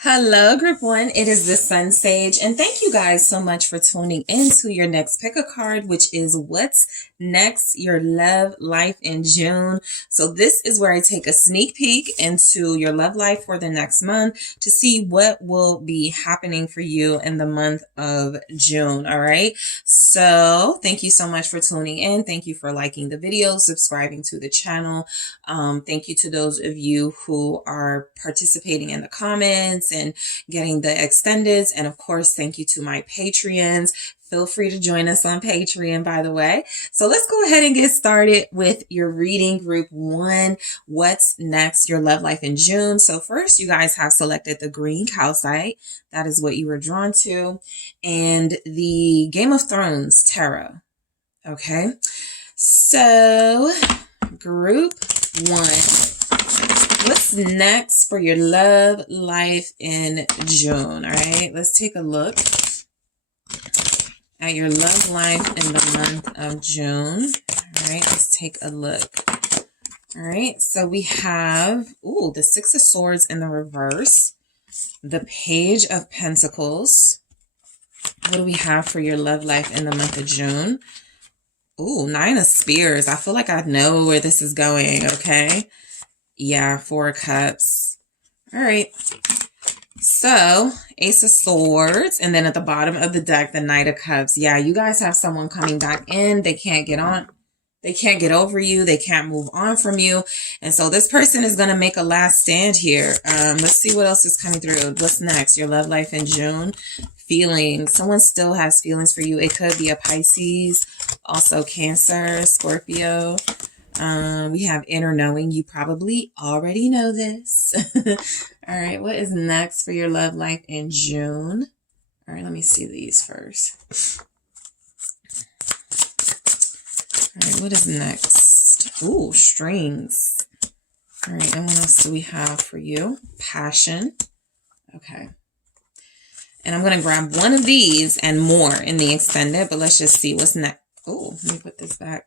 Hello, Group 1. It is the Sun Sage, and thank you guys so much for tuning in to your next pick a card, which is What's Next, Your Love Life in June. So this is where I take a sneak peek into your love life for the next month to see what will be happening for you in the month of June, all right? So thank you so much for tuning in. Thank you for liking the video, subscribing to the channel. Thank you to those of you who are participating in the comments and getting the extendeds. And of course, thank you to my Patreons. Feel free to join us on Patreon, by the way. So let's go ahead and get started with your reading, Group 1. What's next? Your love life in June. So first, you guys have selected the green calcite. That is what you were drawn to. And the Game of Thrones tarot. Okay. So Group 1. What's next for your love life in June? All right, let's take a look at your love life in the month of June. All right, let's take a look. All right, so we have, the Six of Swords in the reverse, the Page of Pentacles. What do we have for your love life in the month of June? Nine of Spears. I feel like I know where this is going, okay? Yeah, Four of Cups. All right. So, Ace of Swords. And then at the bottom of the deck, the Knight of Cups. Yeah, you guys have someone coming back in. They can't get on. They can't get over you. They can't move on from you. And so this person is going to make a last stand here. Let's see what else is coming through. What's next? Your love life in June. Feelings. Someone still has feelings for you. It could be a Pisces. Also Cancer, Scorpio. We have inner knowing. You probably already know this. All right. What is next for your love life in June? All right. Let me see these first. All right. What is next? Strings. All right. And what else do we have for you? Passion. Okay. And I'm going to grab one of these and more in the extended, but let's just see what's next. Let me put this back.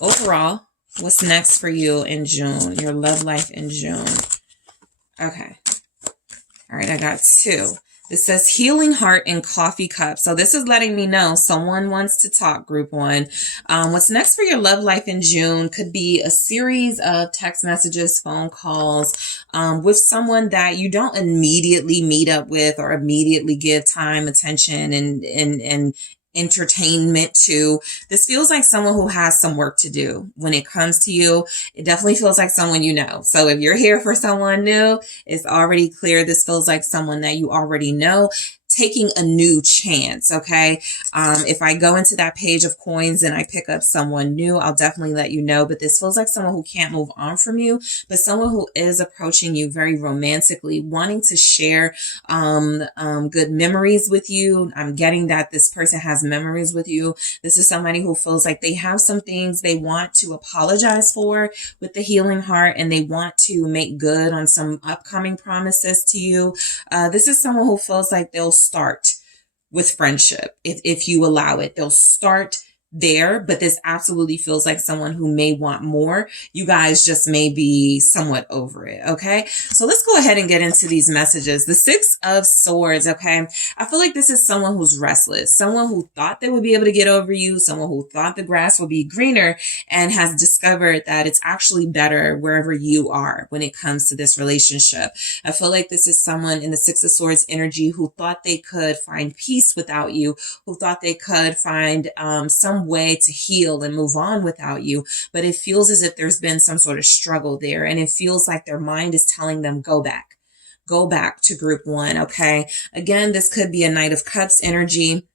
Overall, what's next for you in June? Your love life in June. Okay. All right, I got two. This says Healing Heart and Coffee Cup. So this is letting me know someone wants to talk, Group 1. What's next for your love life in June could be a series of text messages, phone calls, with someone that you don't immediately meet up with or immediately give time, attention, and entertainment to. This feels like someone who has some work to do when it comes to you. It definitely feels like someone you know. So if you're here for someone new, it's already clear this feels like someone that you already know, taking a new chance, okay? If I go into that page of coins and I pick up someone new, I'll definitely let you know, but this feels like someone who can't move on from you, but someone who is approaching you very romantically, wanting to share good memories with you. I'm getting that this person has memories with you. This is somebody who feels like they have some things they want to apologize for with the Healing Heart, and they want to make good on some upcoming promises to you. This is someone who feels like they'll start with friendship. If you allow it, they'll start there, but this absolutely feels like someone who may want more. You guys just may be somewhat over it, okay? So let's go ahead and get into these messages. The Six of Swords, okay? I feel like this is someone who's restless, someone who thought they would be able to get over you, someone who thought the grass would be greener and has discovered that it's actually better wherever you are when it comes to this relationship. I feel like this is someone in the Six of Swords energy who thought they could find peace without you, who thought they could find some way to heal and move on without you, but it feels as if there's been some sort of struggle there, and it feels like their mind is telling them go back to Group 1. Okay, again, this could be a Knight of Cups energy.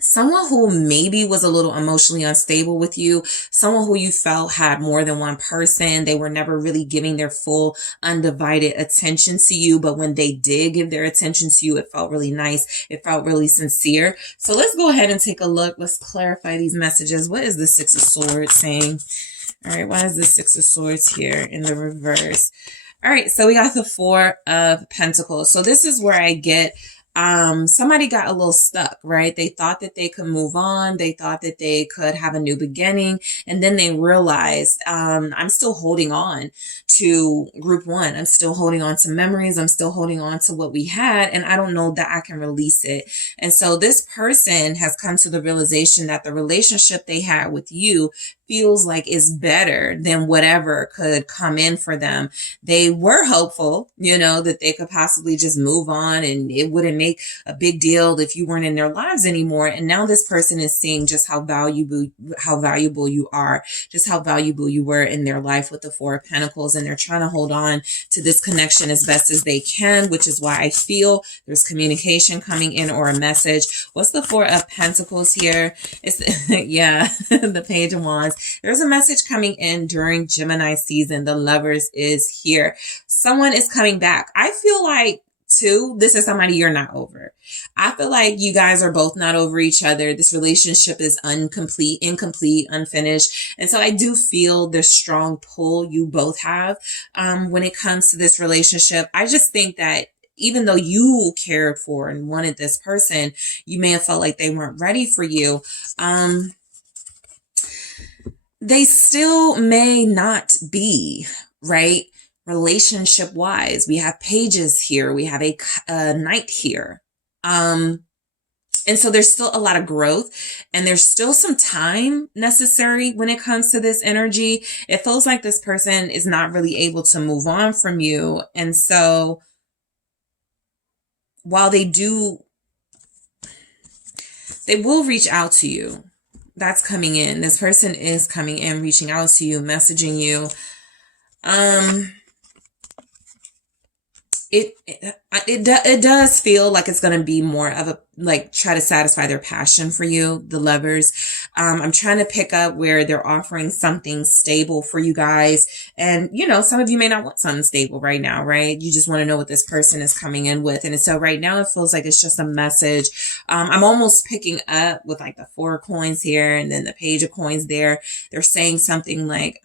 Someone who maybe was a little emotionally unstable with you, someone who you felt had more than one person. They were never really giving their full undivided attention to you, but when they did give their attention to you, it felt really nice. It felt really sincere. So let's go ahead and take a look. Let's clarify these messages. What is the Six of Swords saying? All right, why is the Six of Swords here in the reverse? All right, so we got the Four of Pentacles. So this is where I get somebody got a little stuck, right? They thought that they could move on. They thought that they could have a new beginning. And then they realized, I'm still holding on to group one. I'm still holding on to memories. I'm still holding on to what we had. And I don't know that I can release it. And so this person has come to the realization that the relationship they had with you feels like is better than whatever could come in for them. They were hopeful, that they could possibly just move on and it wouldn't make a big deal if you weren't in their lives anymore. And now this person is seeing just how valuable you are, just how valuable you were in their life with the Four of Pentacles. And they're trying to hold on to this connection as best as they can, which is why I feel there's communication coming in or a message. What's the Four of Pentacles here? It's yeah, the Page of Wands. There's a message coming in during Gemini season. The Lovers is here. Someone is coming back. I feel like, too, this is somebody you're not over. I feel like you guys are both not over each other. This relationship is incomplete, unfinished. And so I do feel the strong pull you both have when it comes to this relationship. I just think that even though you cared for and wanted this person, you may have felt like they weren't ready for you. They still may not be, right? Relationship wise, we have pages here. We have a knight here. And so there's still a lot of growth and there's still some time necessary when it comes to this energy. It feels like this person is not really able to move on from you. And so while they will reach out to you. That's coming in. This person is coming in, reaching out to you, messaging you. It does feel like it's going to be more of a, like, try to satisfy their passion for you, the Lovers. I'm trying to pick up where they're offering something stable for you guys. And, some of you may not want something stable right now, right? You just want to know what this person is coming in with. And so right now it feels like it's just a message. I'm almost picking up with like the Four of Coins here and then the Page of Coins there. They're saying something like,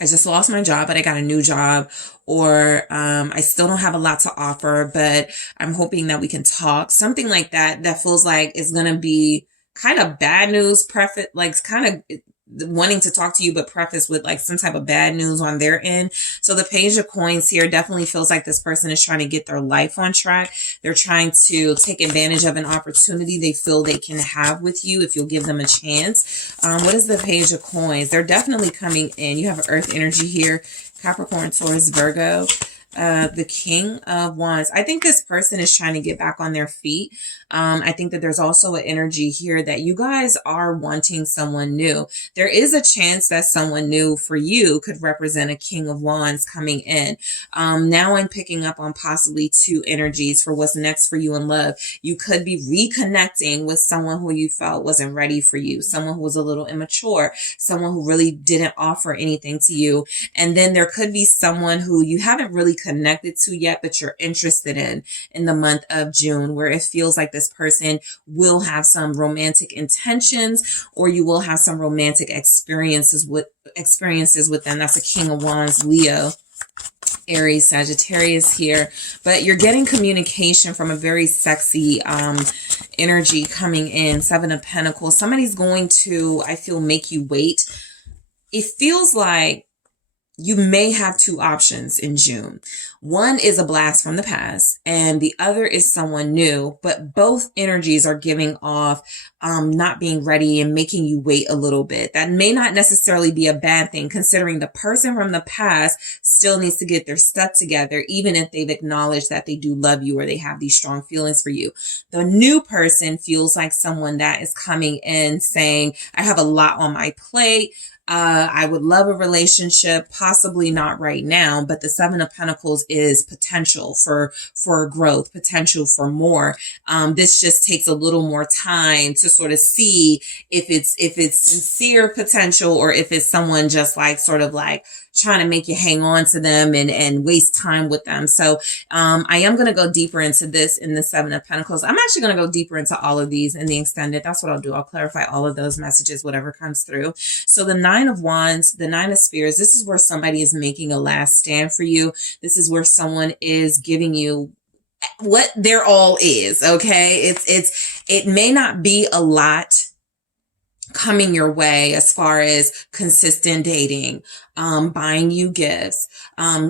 I just lost my job, but I got a new job, or I still don't have a lot to offer, but I'm hoping that we can talk. Something like that. That feels like it's going to be kind of bad news, like kind of wanting to talk to you, but preface with like some type of bad news on their end. So the Page of Coins here definitely feels like this person is trying to get their life on track. They're trying to take advantage of an opportunity they feel they can have with you if you'll give them a chance. What is the Page of Coins? They're definitely coming in. You have Earth energy here. Capricorn, Taurus, Virgo. The King of Wands. I think this person is trying to get back on their feet. I think that there's also an energy here that you guys are wanting someone new. There is a chance that someone new for you could represent a King of Wands coming in. Now I'm picking up on possibly two energies for what's next for you in love. You could be reconnecting with someone who you felt wasn't ready for you, someone who was a little immature, someone who really didn't offer anything to you. And then there could be someone who you haven't really connected to yet, but you're interested in the month of June, where it feels like this person will have some romantic intentions, or you will have some romantic experiences with them. That's a King of Wands, Leo, Aries, Sagittarius here. But you're getting communication from a very sexy energy coming in. Seven of Pentacles. Somebody's going to, I feel, make you wait. It feels like you may have two options in June. One is a blast from the past and the other is someone new, but both energies are giving off not being ready and making you wait a little bit. That may not necessarily be a bad thing, considering the person from the past still needs to get their stuff together, even if they've acknowledged that they do love you or they have these strong feelings for you. The new person feels like someone that is coming in saying, I have a lot on my plate. I would love a relationship, possibly not right now, but the Seven of Pentacles is potential for growth, potential for more. This just takes a little more time to sort of see if it's sincere potential, or if it's someone just like sort of like trying to make you hang on to them and waste time with them. So I am going to go deeper into this in the Seven of Pentacles. I'm actually going to go deeper into all of these in the extended. That's what I'll do. I'll clarify all of those messages, whatever comes through. So the Nine of Wands, the Nine of Spears, this is where somebody is making a last stand for you. This is where someone is giving you what their all is. Okay. It may not be a lot coming your way as far as consistent dating, buying you gifts,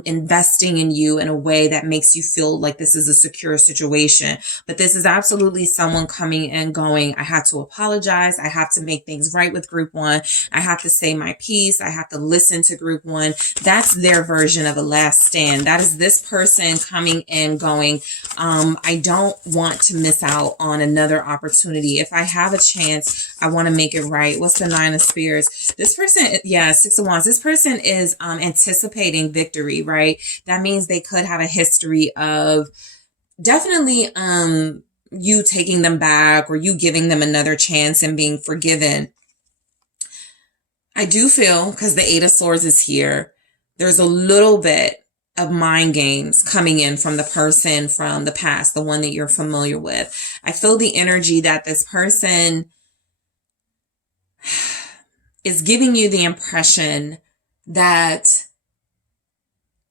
investing in you in a way that makes you feel like this is a secure situation. But this is absolutely someone coming and going, I have to apologize. I have to make things right with group one. I have to say my piece. I have to listen to group one. That's their version of a last stand. That is this person coming and going. I don't want to miss out on another opportunity. If I have a chance, I want to make it right. What's the Nine of Spears? This person, yeah, Six of Wands. This person is anticipating victory, right? That means they could have a history of definitely you taking them back or you giving them another chance and being forgiven. I do feel, because the Eight of Swords is here, there's a little bit of mind games coming in from the person from the past, the one that you're familiar with. I feel the energy that this person is giving you the impression that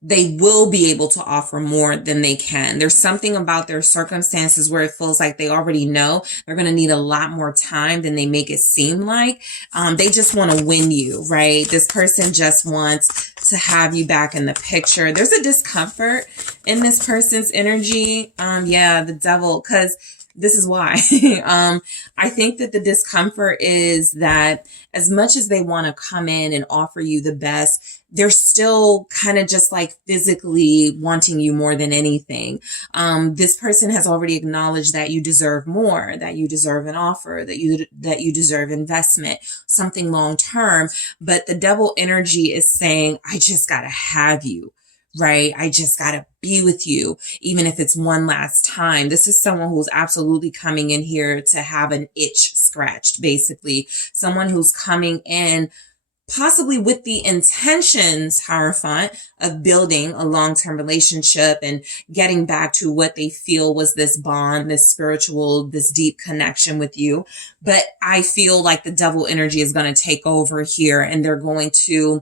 they will be able to offer more than they can. There's something about their circumstances where it feels like they already know they're going to need a lot more time than they make it seem like. They just want to win you, right? This person just wants to have you back in the picture. There's a discomfort in this person's energy. Yeah, the Devil, because this is why. I think that the discomfort is that as much as they want to come in and offer you the best, they're still kind of just like physically wanting you more than anything. This person has already acknowledged that you deserve more, that you deserve an offer, that you deserve investment, something long term. But the Devil energy is saying, I just gotta have you. Right? I just got to be with you, even if it's one last time. This is someone who's absolutely coming in here to have an itch scratched, basically. Someone who's coming in possibly with the intentions, Hierophant, of building a long-term relationship and getting back to what they feel was this bond, this spiritual, this deep connection with you. But I feel like the Devil energy is going to take over here and they're going to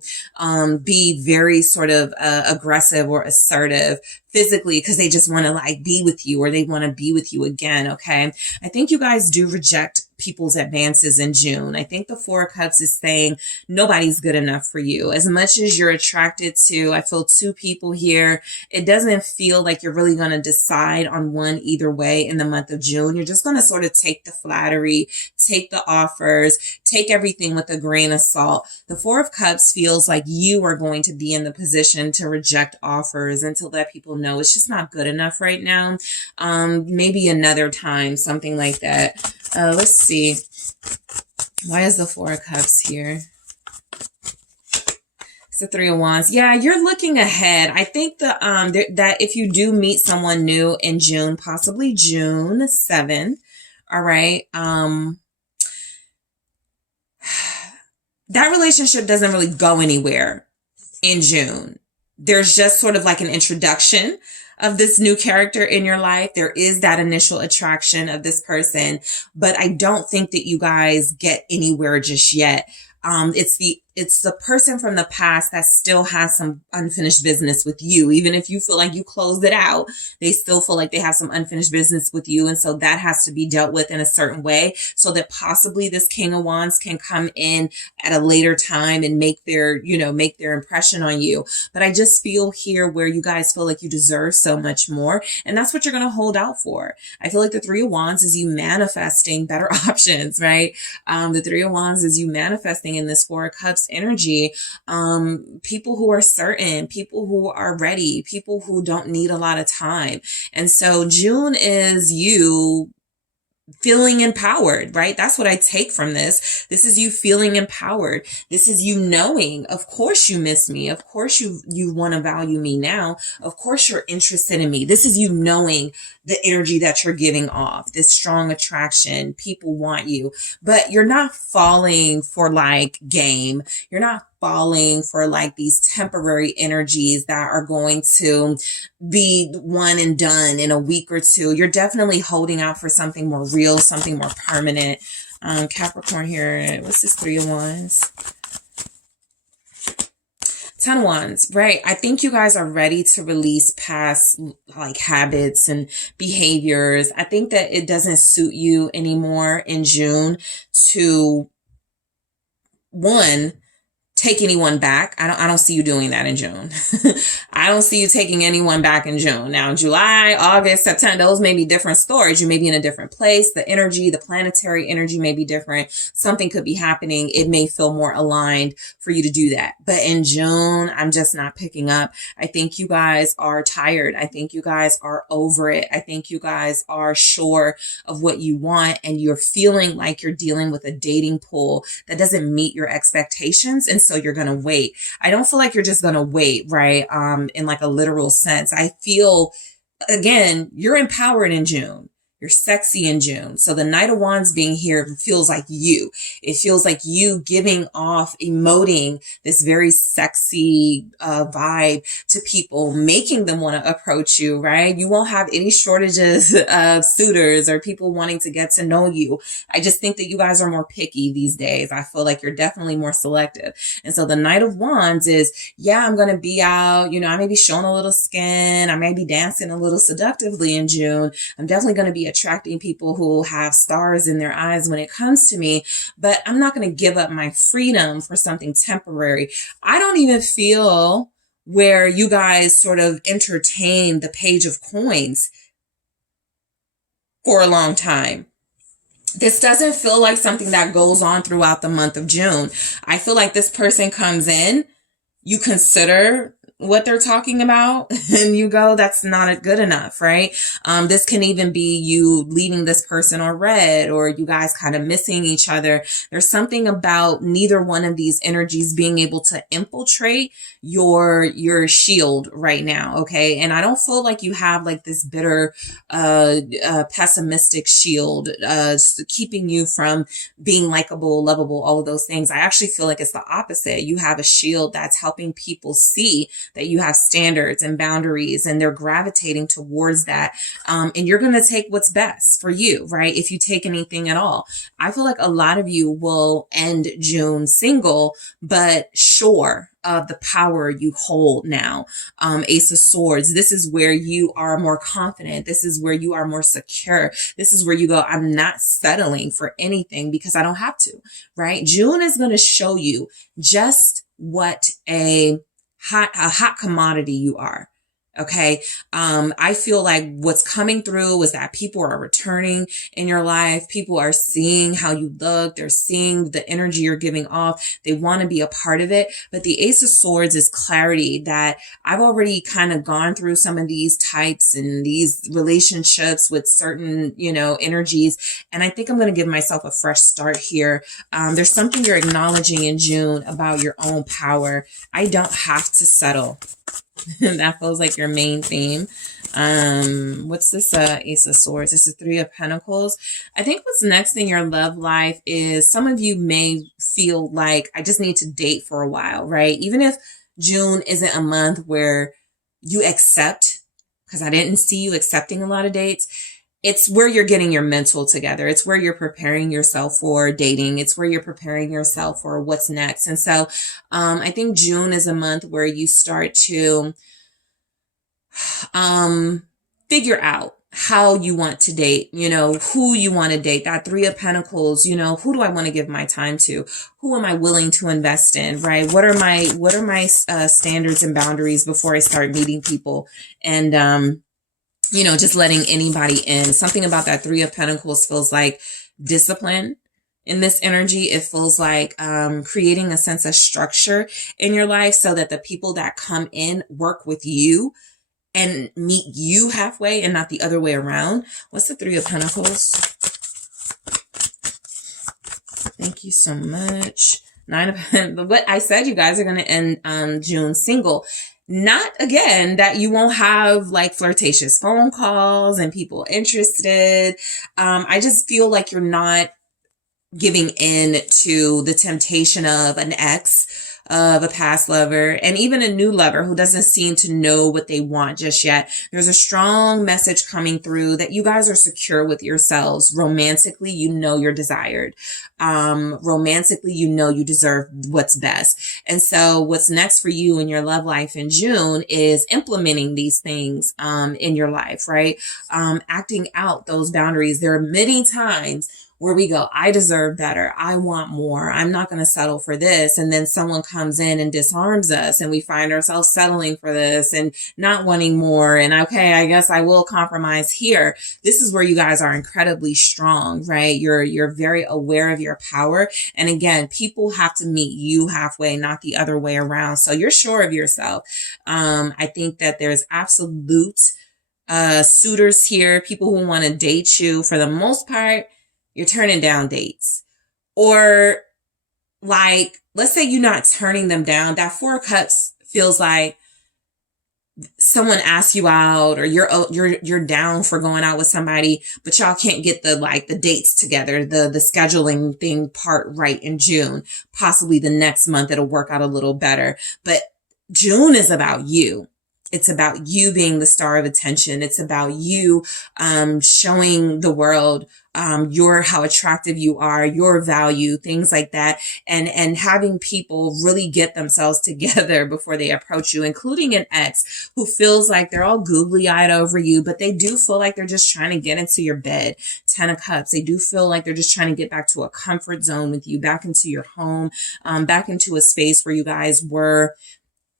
be very sort of aggressive or assertive physically because they just want to like be with you or they want to be with you again. Okay. I think you guys do reject people's advances in June. I think the Four of Cups is saying nobody's good enough for you. As much as you're attracted to, I feel two people here, it doesn't feel like you're really going to decide on one either way in the month of June. You're just going to sort of take the flattery, take the offers, take everything with a grain of salt. The Four of Cups feels like you are going to be in the position to reject offers and to let people know it's just not good enough right now. Maybe another time, something like that. Let's see. Why is the Four of Cups here? It's the Three of Wands. Yeah, you're looking ahead. I think that if you do meet someone new in June, possibly June 7th, all right, that relationship doesn't really go anywhere in June. There's just sort of like an introduction of this new character in your life. There is that initial attraction of this person, but I don't think that you guys get anywhere just yet. It's the person from the past that still has some unfinished business with you. Even if you feel like you closed it out, they still feel like they have some unfinished business with you. And so that has to be dealt with in a certain way so that possibly this King of Wands can come in at a later time and make their impression on you. But I just feel here where you guys feel like you deserve so much more. And that's what you're going to hold out for. I feel like the Three of Wands is you manifesting better options, right? The Three of Wands is you manifesting in this Four of Cups energy, people who are certain, people who are ready, people who don't need a lot of time. And so June is you feeling empowered, right? That's what I take from this. This is you feeling empowered. This is you knowing, of course you miss me. Of course you want to value me now. Of course you're interested in me. This is you knowing the energy that you're giving off, this strong attraction. People want you, but you're not falling for like game. You're not falling for like these temporary energies that are going to be one and done in a week or two. You're definitely holding out for something more real, something more permanent. Capricorn here. What's this Three of Wands? Ten of Wands, right? I think you guys are ready to release past like habits and behaviors. I think that it doesn't suit you anymore in June to, one, take anyone back. I don't see you doing that in June. I don't see you taking anyone back in June. Now, July, August, September, those may be different stories. You may be in a different place. The energy, the planetary energy may be different. Something could be happening. It may feel more aligned for you to do that. But in June, I'm just not picking up. I think you guys are tired. I think you guys are over it. I think you guys are sure of what you want, and you're feeling like you're dealing with a dating pool that doesn't meet your expectations. And so you're going to wait. I don't feel like you're just going to wait, right? In like a literal sense. I feel, again, you're empowered in June. You're sexy in June. So the Knight of Wands being here feels like you. It feels like you giving off, emoting this very sexy vibe to people, making them want to approach you, right? You won't have any shortages of suitors or people wanting to get to know you. I just think that you guys are more picky these days. I feel like you're definitely more selective. And so the Knight of Wands is, yeah, I'm going to be out. You know, I may be showing a little skin. I may be dancing a little seductively in June. I'm definitely going to be attracting people who have stars in their eyes when it comes to me, but I'm not going to give up my freedom for something temporary. I don't even feel where you guys sort of entertain the Page of Coins for a long time. This doesn't feel like something that goes on throughout the month of June. I feel like this person comes in, you consider what they're talking about, and you go, that's not good enough, right? This can even be you leaving this person on red, or you guys kind of missing each other. There's something about neither one of these energies being able to infiltrate your shield right now, okay? And I don't feel like you have like this bitter, pessimistic shield, keeping you from being likable, lovable, all of those things. I actually feel like it's the opposite. You have a shield that's helping people see that you have standards and boundaries, and they're gravitating towards that. And you're going to take what's best for you, right? If you take anything at all. I feel like a lot of you will end June single, but sure of the power you hold now. Ace of Swords. This is where you are more confident. This is where you are more secure. This is where you go, I'm not settling for anything because I don't have to, right? June is going to show you just what a hot commodity you are. Okay. I feel like what's coming through is that people are returning in your life. People are seeing how you look. They're seeing the energy you're giving off. They want to be a part of it. But the Ace of Swords is clarity that I've already kind of gone through some of these types and these relationships with certain, energies. And I think I'm going to give myself a fresh start here. There's something you're acknowledging in June about your own power. I don't have to settle. That feels like your main theme. What's this Ace of Swords? This is Three of Pentacles. I think what's next in your love life is some of you may feel like I just need to date for a while, right? Even if June isn't a month where you accept, because I didn't see you accepting a lot of dates. It's where you're getting your mental together. It's where you're preparing yourself for dating. It's where you're preparing yourself for what's next. And so I think June is a month where you start to figure out how you want to date, who you want to date. That Three of Pentacles, who do I want to give my time to? Who am I willing to invest in, right? What are my standards and boundaries before I start meeting people? And, just letting anybody in. Something about that Three of Pentacles feels like discipline in this energy. It feels like creating a sense of structure in your life so that the people that come in work with you and meet you halfway and not the other way around. What's the Three of Pentacles? Thank you so much. Nine of Pentacles. What I said, you guys are going to end June single. Not again that you won't have like flirtatious phone calls and people interested. I just feel like you're not giving in to the temptation of an ex of a past lover, and even a new lover who doesn't seem to know what they want just yet. There's a strong message coming through that you guys are secure with yourselves. Romantically, you know you're desired. Romantically, you know you deserve what's best. And so what's next for you in your love life in June is implementing these things in your life, right? Acting out those boundaries. There are many times where we go, I deserve better. I want more. I'm not going to settle for this. And then someone comes in and disarms us and we find ourselves settling for this and not wanting more. And okay, I guess I will compromise here. This is where you guys are incredibly strong, right? You're very aware of your power. And again, people have to meet you halfway, not the other way around. So you're sure of yourself. I think that there's absolute suitors here, people who want to date you. For the most part, you're turning down dates. Or like, let's say you're not turning them down. That 4 of Cups feels like someone asks you out, or you're down for going out with somebody, but y'all can't get the dates together, the scheduling thing part right in June. Possibly the next month it'll work out a little better. But June is about you. It's about you being the star of attention. It's about you showing the world how attractive you are, your value, things like that, and having people really get themselves together before they approach you, including an ex who feels like they're all googly-eyed over you, but they do feel like they're just trying to get into your bed. 10 of Cups. They do feel like they're just trying to get back to a comfort zone with you, back into your home, back into a space where you guys were.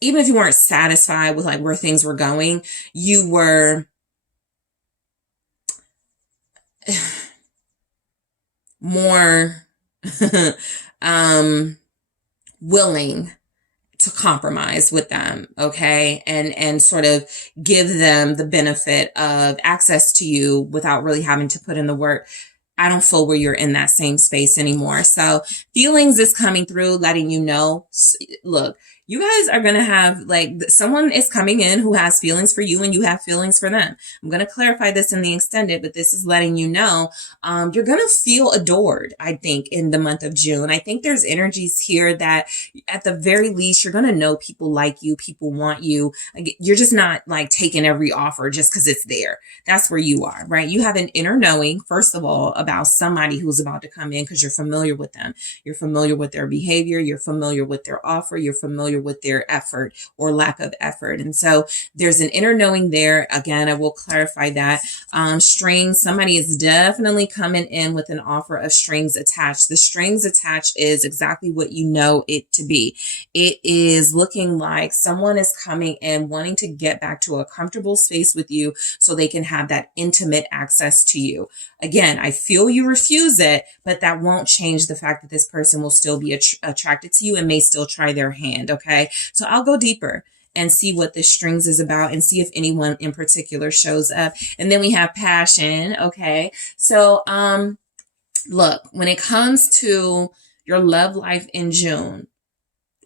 Even if you weren't satisfied with where things were going, you were more willing to compromise with them, okay? And sort of give them the benefit of access to you without really having to put in the work. I don't feel where you're in that same space anymore. So feelings is coming through, letting you know, look, you guys are going to have someone is coming in who has feelings for you and you have feelings for them. I'm going to clarify this in the extended, but this is letting you know, you're going to feel adored, I think, in the month of June. I think there's energies here that at the very least, you're going to know people like you, people want you. You're just not taking every offer just because it's there. That's where you are, right? You have an inner knowing, first of all, about somebody who's about to come in because you're familiar with them. You're familiar with their behavior. You're familiar with their offer. You're familiar with their effort or lack of effort. And so there's an inner knowing there. Again, I will clarify that. Strings, somebody is definitely coming in with an offer of strings attached. The strings attached is exactly what you know it to be. It is looking like someone is coming in wanting to get back to a comfortable space with you so they can have that intimate access to you. Again, I feel you refuse it, but that won't change the fact that this person will still be attracted to you and may still try their hand. Okay. So I'll go deeper and see what this strings is about and see if anyone in particular shows up. And then we have passion. Okay. So, look, when it comes to your love life in June,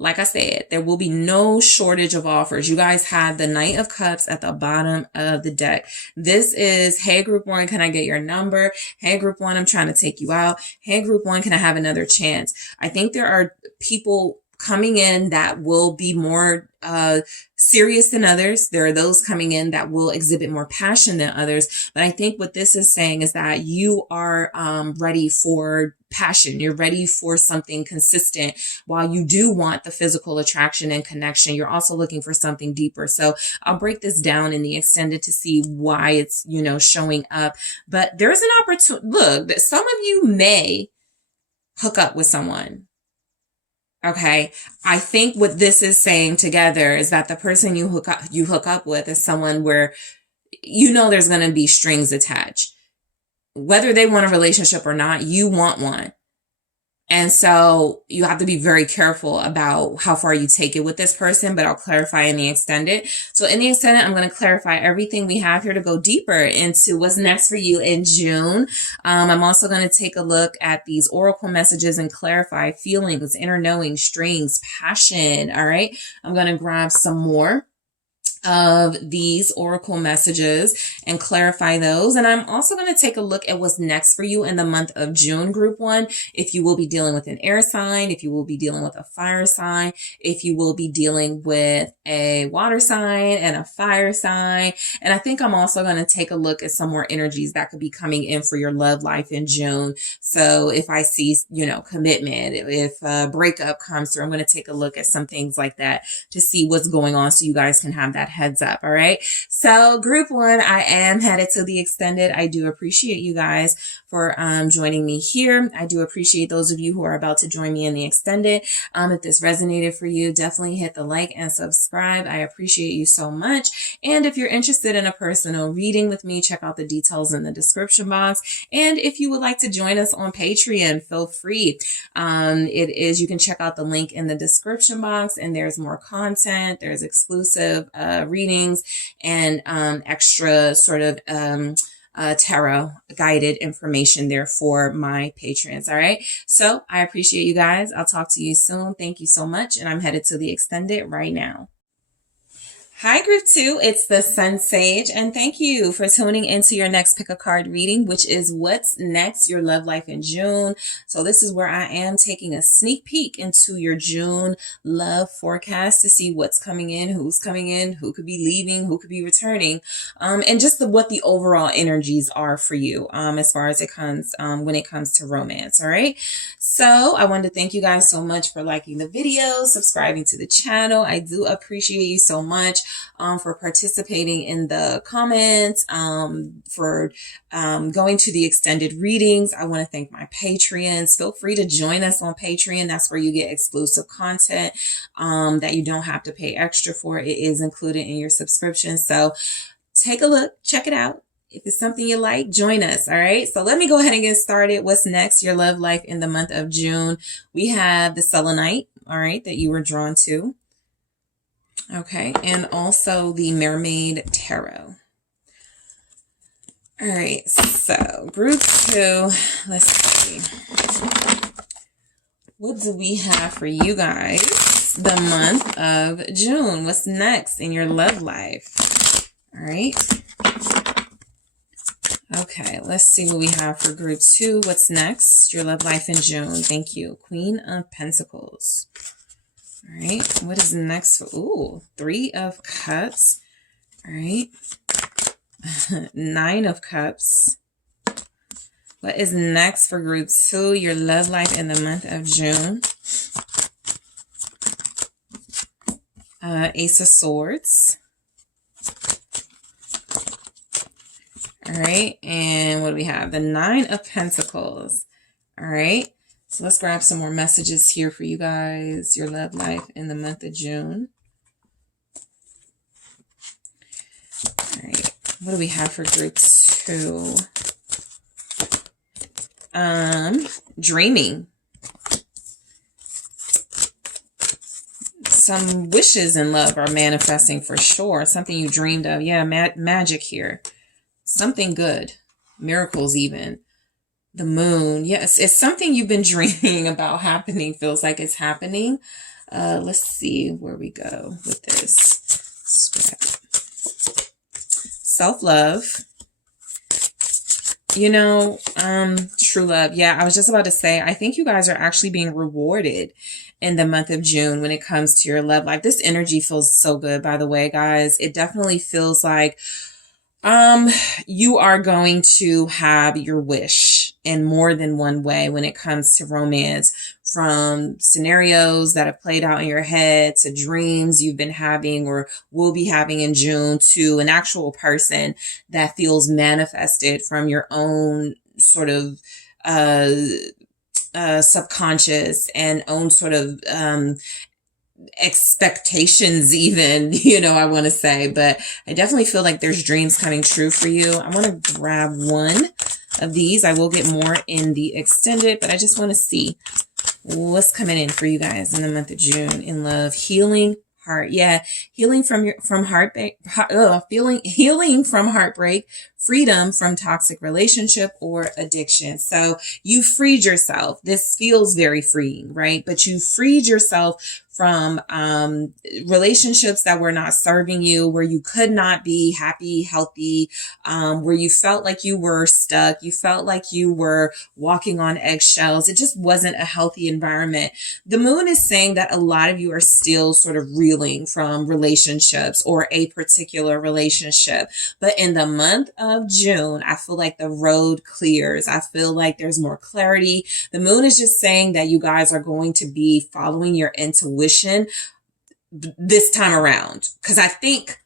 like I said, there will be no shortage of offers. You guys have the Knight of Cups at the bottom of the deck. This is, hey, group 1, can I get your number? Hey, group 1, I'm trying to take you out. Hey, group 1, can I have another chance? I think there are people coming in that will be more serious than others. There are those coming in that will exhibit more passion than others. But I think what this is saying is that you are ready for passion. You're ready for something consistent. While you do want the physical attraction and connection, you're also looking for something deeper. So I'll break this down in the extended to see why it's, showing up. But there's an opportunity. Look, that some of you may hook up with someone. Okay. I think what this is saying together is that the person you hook up with is someone where there's going to be strings attached. Whether they want a relationship or not, you want one. And so you have to be very careful about how far you take it with this person, but I'll clarify in the extended. So in the extended, I'm going to clarify everything we have here to go deeper into what's next for you in June. I'm also going to take a look at these oracle messages and clarify feelings, inner knowing, strings, passion. All right. I'm going to grab some more. of these oracle messages and clarify those. And I'm also going to take a look at what's next for you in the month of June, group one. If you will be dealing with an air sign, if you will be dealing with a fire sign, if you will be dealing with a water sign and a fire sign. And I think I'm also going to take a look at some more energies that could be coming in for your love life in June. So if I see, commitment, if a breakup comes through, I'm going to take a look at some things like that to see what's going on so you guys can have that heads up. All right. So group one, I am headed to the extended. I do appreciate you guys for joining me here. I do appreciate those of you who are about to join me in the extended. If this resonated for you, definitely hit the like and subscribe. I appreciate you so much. And if you're interested in a personal reading with me, check out the details in the description box. And if you would like to join us on Patreon, feel free. You can check out the link in the description box, and there's more content. There's exclusive readings and extra sort of tarot guided information there for my patrons. All right. So I appreciate you guys. I'll talk to you soon. Thank you so much. And I'm headed to the extended right now. Hi, group two, it's the SunSage, and thank you for tuning into your next pick a card reading, which is what's next, your love life in June. So this is where I am taking a sneak peek into your June love forecast to see what's coming in, who could be leaving, who could be returning, and just what the overall energies are for you as far as it comes when it comes to romance. All right. So I wanted to thank you guys so much for liking the video, subscribing to the channel. I do appreciate you so much. For participating in the comments, for going to the extended readings. I want to thank my Patreons. Feel free to join us on Patreon. That's where you get exclusive content that you don't have to pay extra for. It is included in your subscription. So take a look, check it out. If it's something you like, join us. All right. So let me go ahead and get started. What's next? Your love life in the month of June. We have the selenite, all right, that you were drawn to. Okay, and also the Mermaid Tarot. All right, so group two, let's see. What do we have for you guys the month of June? What's next in your love life? All right. Okay, let's see what we have for group two. What's next? Your love life in June. Thank you. Queen of Pentacles. All right, what is next for, ooh, 3 of Cups. All right, 9 of Cups. What is next for group two, your love life in the month of June? Ace of Swords. All right, and what do we have? The 9 of Pentacles. All right. So let's grab some more messages here for you guys. Your love life in the month of June. All right. What do we have for group two? Dreaming. Some wishes in love are manifesting for sure. Something you dreamed of. Yeah, magic here. Something good. Miracles even. The moon. Yes, it's something you've been dreaming about happening. Feels like it's happening. Let's see where we go with this. Scrap. Self-love. True love. Yeah, I was just about to say, I think you guys are actually being rewarded in the month of June when it comes to your love life. This energy feels so good, by the way, guys. It definitely feels like you are going to have your wish in more than one way when it comes to romance, from scenarios that have played out in your head to dreams you've been having or will be having in June to an actual person that feels manifested from your own sort of subconscious and own sort of expectations even, I want to say, but I definitely feel like there's dreams coming true for you. I want to grab one of these. I will get more in the extended, but I just want to see what's coming in for you guys in the month of June in love. Healing heart. Yeah. Healing from heartbreak, healing from heartbreak, freedom from toxic relationship or addiction. So you freed yourself. This feels very freeing, right? But you freed yourself from relationships that were not serving you, where you could not be happy, healthy, where you felt like you were stuck, you felt like you were walking on eggshells. It just wasn't a healthy environment. The moon is saying that a lot of you are still sort of reeling from relationships or a particular relationship. But in the month of June, I feel like the road clears. I feel like there's more clarity. The moon is just saying that you guys are going to be following your intuition this time around. Because I think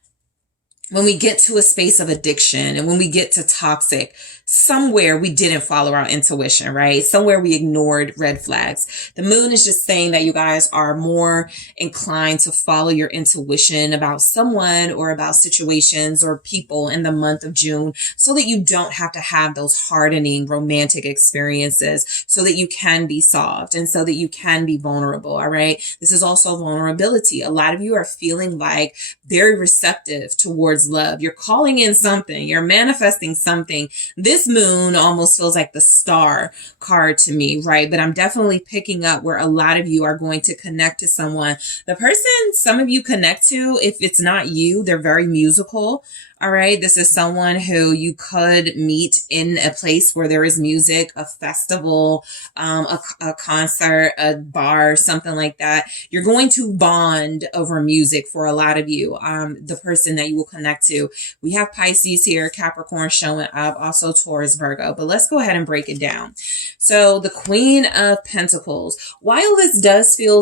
when we get to a space of addiction and when we get to toxic, somewhere we didn't follow our intuition, right? Somewhere we ignored red flags. The moon is just saying that you guys are more inclined to follow your intuition about someone or about situations or people in the month of June, so that you don't have to have those hardening romantic experiences, so that you can be soft and so that you can be vulnerable. All right. This is also vulnerability. A lot of you are feeling like very receptive towards love. You're calling in something, you're manifesting something. This moon almost feels like the star card to me, right? But I'm definitely picking up where a lot of you are going to connect to someone. The person some of you connect to, if it's not you, they're very musical. All right. This is someone who you could meet in a place where there is music, a festival, a concert, a bar, something like that. You're going to bond over music for a lot of you. The person that you will connect to. We have Pisces here, Capricorn showing up, also Taurus, Virgo. But let's go ahead and break it down. So the Queen of Pentacles, while this does feel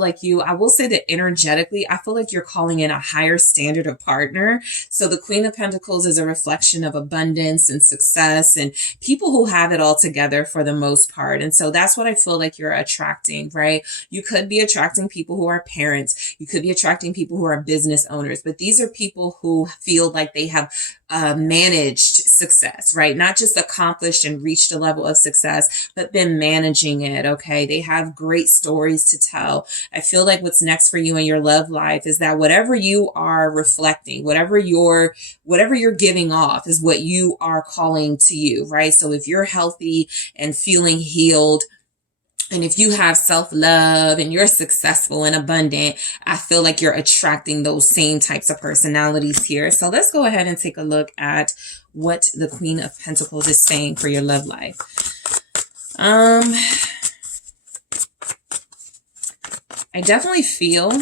like you, I will say that energetically, I feel like you're calling in a higher standard of partner. So the Queen of Pentacles is a reflection of abundance and success and people who have it all together for the most part. And so that's what I feel like you're attracting, right? You could be attracting people who are parents. You could be attracting people who are business owners, but these are people who feel like they have managed success, right? Not just accomplished and reached a level of success, but been managing it. Okay. They have great stories to tell. I feel like what's next for you in your love life is that whatever you are reflecting, whatever you're giving off is what you are calling to you, right? So if you're healthy and feeling healed, and if you have self-love and you're successful and abundant, I feel like you're attracting those same types of personalities here. So let's go ahead and take a look at what the Queen of Pentacles is saying for your love life. I definitely feel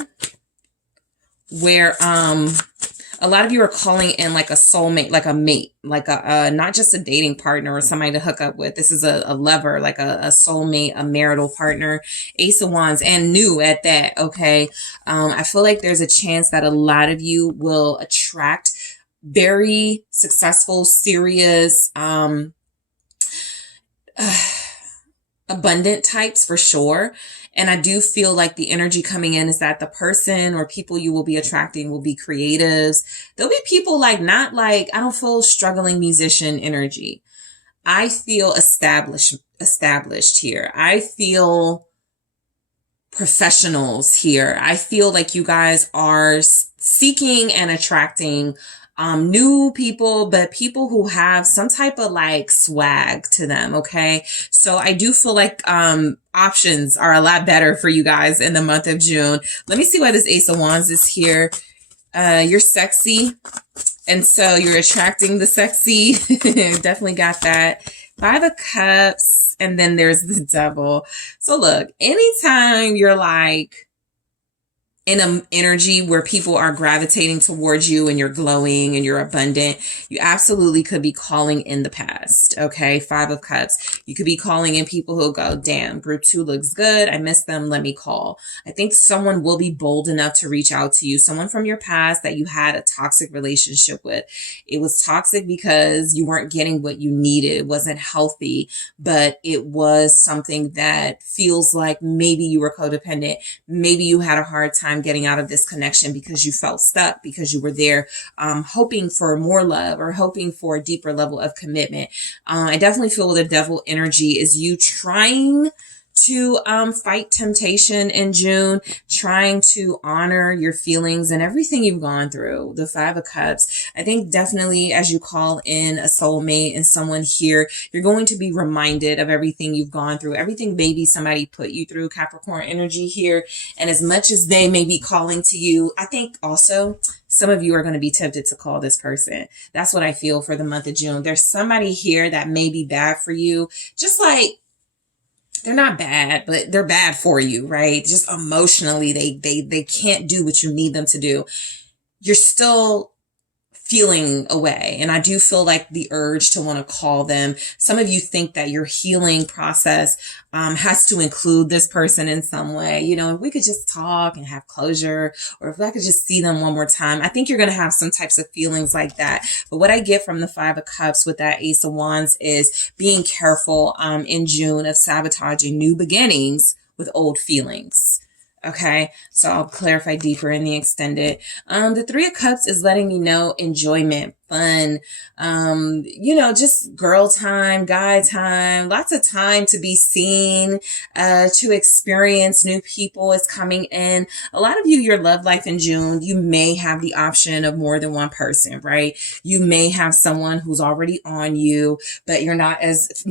where a lot of you are calling in like a soulmate, like a mate, like a not just a dating partner or somebody to hook up with. This is a lover, like a soulmate, a marital partner, Ace of Wands, and new at that. Okay. I feel like there's a chance that a lot of you will attract very successful, serious, abundant types for sure. And I do feel like the energy coming in is that the person or people you will be attracting will be creatives. There'll be people like, not like, I don't feel struggling musician energy. I feel established here. I feel professionals here. I feel like you guys are seeking and attracting new people, but people who have some type of like swag to them. Okay. So I do feel like, options are a lot better for you guys in the month of June. Let me see why this Ace of Wands is here. You're sexy. And so you're attracting the sexy. Definitely got that. 5 of Cups. And then there's the Devil. So look, anytime you're like, in an energy where people are gravitating towards you and you're glowing and you're abundant, you absolutely could be calling in the past. Okay. 5 of Cups. You could be calling in people who'll go, damn, group 2 looks good. I miss them. Let me call. I think someone will be bold enough to reach out to you. Someone from your past that you had a toxic relationship with. It was toxic because you weren't getting what you needed. It wasn't healthy, but it was something that feels like maybe you were codependent. Maybe you had a hard time getting out of this connection because you felt stuck, because you were there hoping for more love or hoping for a deeper level of commitment. I definitely feel the Devil energy is you trying to fight temptation in June, trying to honor your feelings and everything you've gone through. The Five of Cups. I think definitely as you call in a soulmate and someone here, you're going to be reminded of everything you've gone through, everything maybe somebody put you through, Capricorn energy here. And as much as they may be calling to you, I think also some of you are going to be tempted to call this person. That's what I feel for the month of June. There's somebody here that may be bad for you, just like they're not bad, but they're bad for you, right? Just emotionally, they can't do what you need them to do. You're still feeling away. And I do feel like the urge to want to call them. Some of you think that your healing process has to include this person in some way. You know, if we could just talk and have closure, or if I could just see them one more time, I think you're going to have some types of feelings like that. But what I get from the Five of Cups with that Ace of Wands is being careful in June of sabotaging new beginnings with old feelings. Okay, so I'll clarify deeper in the extended. The Three of Cups is letting me know enjoyment, fun, you know, just girl time, guy time, lots of time to be seen, to experience new people is coming in. A lot of you, your love life in June, you may have the option of more than one person, right? You may have someone who's already on you, but you're not as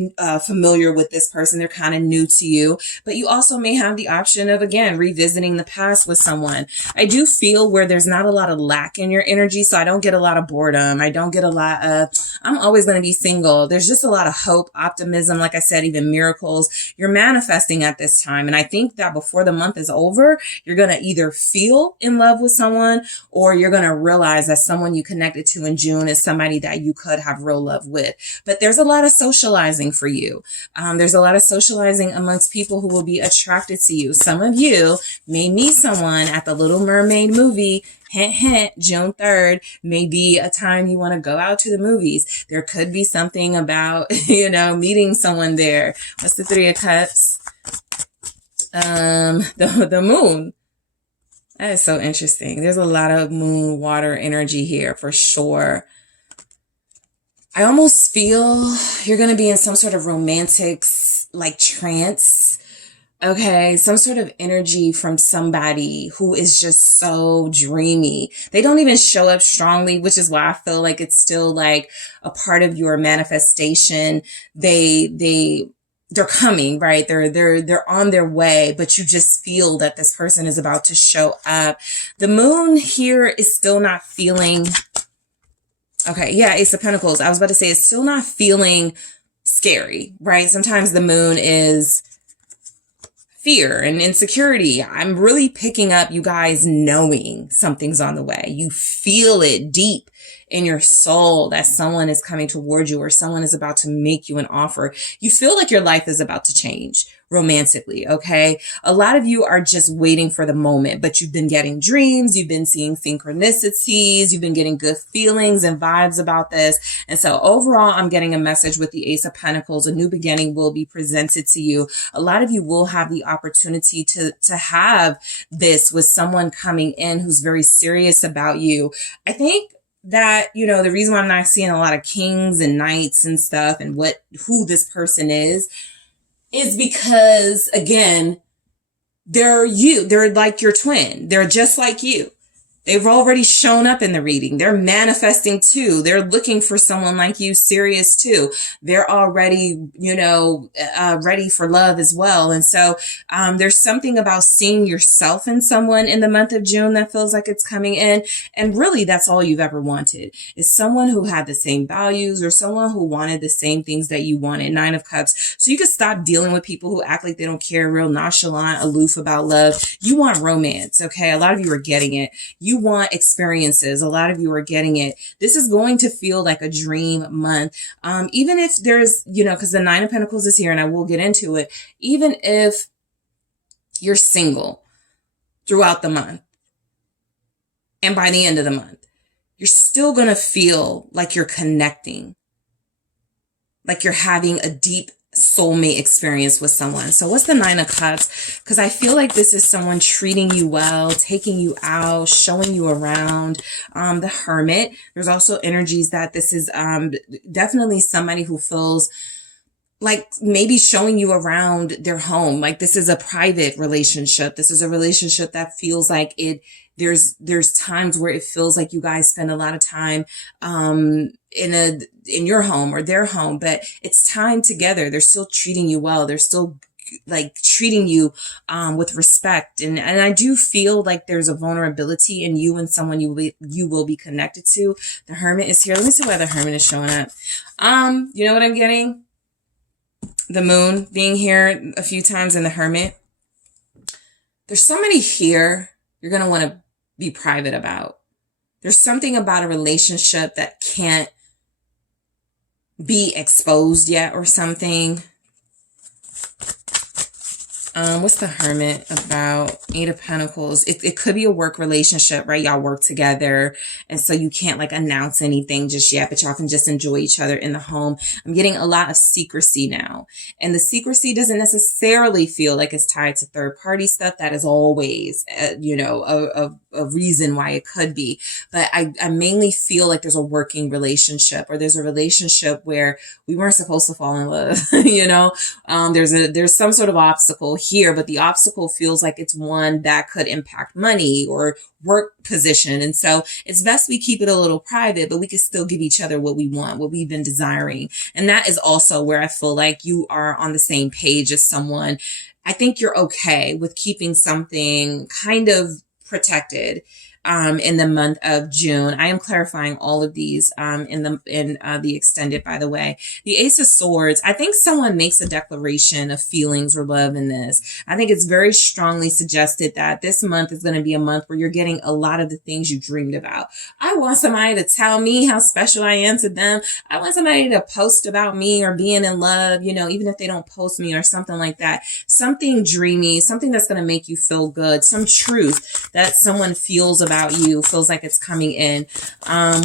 familiar with this person. They're kind of new to you, but you also may have the option of, again, revisiting the past with someone. I do feel where there's not a lot of lack in your energy, so I don't get a lot of boredom. I don't get a lot of, I'm always going to be single. There's just a lot of hope, optimism, like I said, even miracles. You're manifesting at this time. And I think that before the month is over, you're going to either feel in love with someone, or you're going to realize that someone you connected to in June is somebody that you could have real love with. But there's a lot of socializing for you. There's a lot of socializing amongst people who will be attracted to you. Some of you may meet someone at the Little Mermaid movie. Hint, hint, June 3rd may be a time you want to go out to the movies. There could be something about, you know, meeting someone there. What's the Three of Cups? The moon. That is so interesting. There's a lot of moon, water energy here for sure. I almost feel you're going to be in some sort of romantic, like, trance. Okay, some sort of energy from somebody who is just so dreamy. They don't even show up strongly, which is why I feel like it's still like a part of your manifestation. They're coming, right? They're on their way, but you just feel that this person is about to show up. The moon here is still not feeling, okay, yeah, Ace of Pentacles. I was about to say it's still not feeling scary, right? Sometimes the moon is fear and insecurity. I'm really picking up you guys knowing something's on the way. You feel it deep in your soul that someone is coming towards you, or someone is about to make you an offer. You feel like your life is about to change romantically, okay? A lot of you are just waiting for the moment, but you've been getting dreams, you've been seeing synchronicities, you've been getting good feelings and vibes about this. And so overall, I'm getting a message with the Ace of Pentacles. A new beginning will be presented to you. A lot of you will have the opportunity to have this with someone coming in who's very serious about you. I think that, you know, the reason why I'm not seeing a lot of kings and knights and stuff and who this person is because, again, they're like your twin. They're just like you. They've already shown up in the reading. They're manifesting too. They're looking for someone like you, serious too. They're already, you know, ready for love as well. And so there's something about seeing yourself in someone in the month of June that feels like it's coming in. And really, that's all you've ever wanted, is someone who had the same values, or someone who wanted the same things that you wanted. Nine of Cups. So you can stop dealing with people who act like they don't care, real nonchalant, aloof about love. You want romance, okay? A lot of you are getting it. You want experiences. A lot of you are getting it. This is going to feel like a dream month. Even if there's, you know, because the Nine of Pentacles is here and I will get into it. Even if you're single throughout the month and by the end of the month, you're still going to feel like you're connecting, like you're having a deep soulmate experience with someone. So what's the Nine of Cups? Because I feel like this is someone treating you well, taking you out, showing you around. The Hermit. There's also energies that this is definitely somebody who feels like maybe showing you around their home. Like this is a private relationship. This is a relationship that feels like there's times where it feels like you guys spend a lot of time, in your home or their home, but it's time together. They're still treating you well. They're still like treating you, with respect. And I do feel like there's a vulnerability in you and someone you will be connected to. The Hermit is here. Let me see why the Hermit is showing up. You know what I'm getting? The Moon being here a few times in the Hermit. There's somebody here you're going to want to be private about. There's something about a relationship that can't be exposed yet or something. What's the Hermit about? 8 of Pentacles. It could be a work relationship, right? Y'all work together. And so you can't like announce anything just yet, but y'all can just enjoy each other in the home. I'm getting a lot of secrecy now. And the secrecy doesn't necessarily feel like it's tied to third party stuff. That is always, a reason why it could be. But I mainly feel like there's a working relationship, or there's a relationship where we weren't supposed to fall in love, there's some sort of obstacle here, but the obstacle feels like it's one that could impact money or work position. And so it's best we keep it a little private, but we can still give each other what we want, what we've been desiring. And that is also where I feel like you are on the same page as someone. I think you're okay with keeping something kind of protected in the month of June. I am clarifying all of these in the extended, by the way. The Ace of Swords, I think someone makes a declaration of feelings or love in this. I think it's very strongly suggested that this month is going to be a month where you're getting a lot of the things you dreamed about. I want somebody to tell me how special I am to them. I want somebody to post about me or being in love, even if they don't post me or something like that. Something dreamy, something that's going to make you feel good, some truth that someone feels about you, feels like it's coming in.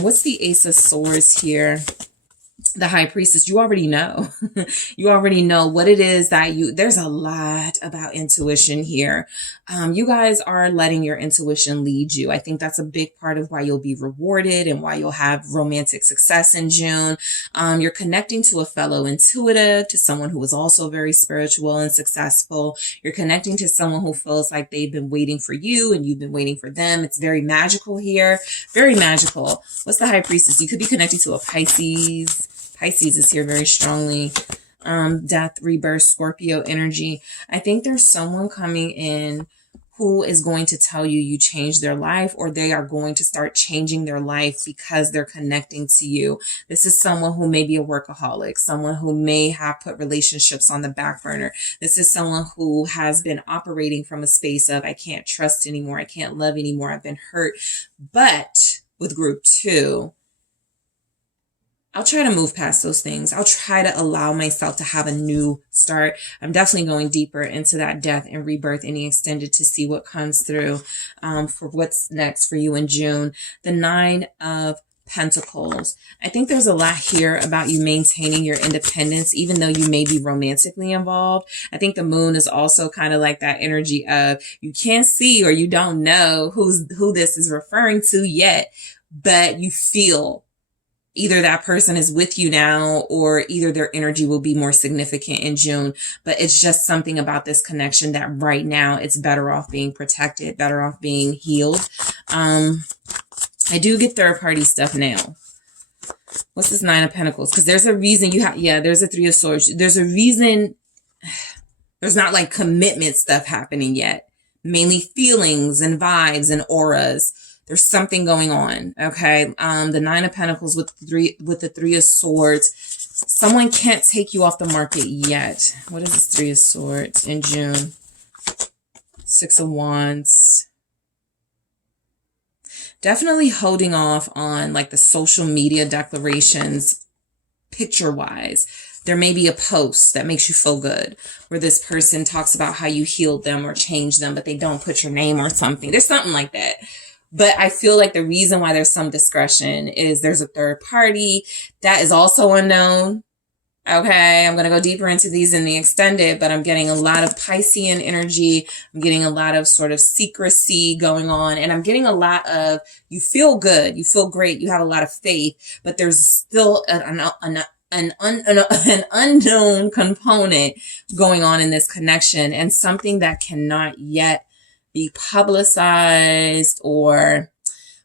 What's the Ace of Swords here? The High Priestess. You already know. You already know what it is that there's a lot about intuition here. You guys are letting your intuition lead you. I think that's a big part of why you'll be rewarded and why you'll have romantic success in June. You're connecting to a fellow intuitive, to someone who is also very spiritual and successful. You're connecting to someone who feels like they've been waiting for you and you've been waiting for them. It's very magical here. Very magical. What's the High Priestess? You could be connecting to a Pisces. Pisces is here very strongly. Death, rebirth, Scorpio energy. I think there's someone coming in who is going to tell you changed their life, or they are going to start changing their life because they're connecting to you. This is someone who may be a workaholic, someone who may have put relationships on the back burner. This is someone who has been operating from a space of, I can't trust anymore, I can't love anymore, I've been hurt. But with group 2, I'll try to move past those things. I'll try to allow myself to have a new start. I'm definitely going deeper into that death and rebirth in the extended to see what comes through for what's next for you in June. The 9 of Pentacles. I think there's a lot here about you maintaining your independence, even though you may be romantically involved. I think the Moon is also kind of like that energy of you can't see or you don't know who this is referring to yet, but you feel either that person is with you now or either their energy will be more significant in June. But it's just something about this connection that right now it's better off being protected, better off being healed. I do get third party stuff now. What's this 9 of Pentacles? Because there's a reason there's a 3 of Swords. There's a reason there's not like commitment stuff happening yet. Mainly feelings and vibes and auras. There's something going on, okay? The 9 of Pentacles with the 3 of Swords. Someone can't take you off the market yet. What is this 3 of Swords in June? 6 of Wands. Definitely holding off on like the social media declarations picture-wise. There may be a post that makes you feel good where this person talks about how you healed them or changed them, but they don't put your name or something. There's something like that. But I feel like the reason why there's some discretion is there's a third party that is also unknown. Okay, I'm going to go deeper into these in the extended, but I'm getting a lot of Piscean energy. I'm getting a lot of sort of secrecy going on, and I'm getting a lot of, you feel good, you feel great, you have a lot of faith, but there's still an an unknown component going on in this connection, and something that cannot yet be publicized or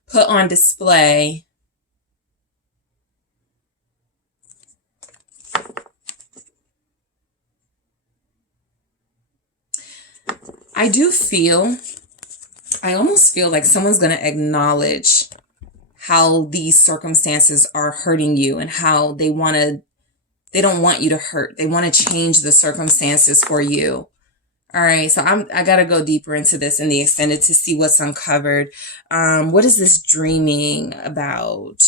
put on display. I almost feel like someone's going to acknowledge how these circumstances are hurting you and how they don't want you to hurt. They want to change the circumstances for you. All right. So I got to go deeper into this in the extended to see what's uncovered. What is this dreaming about?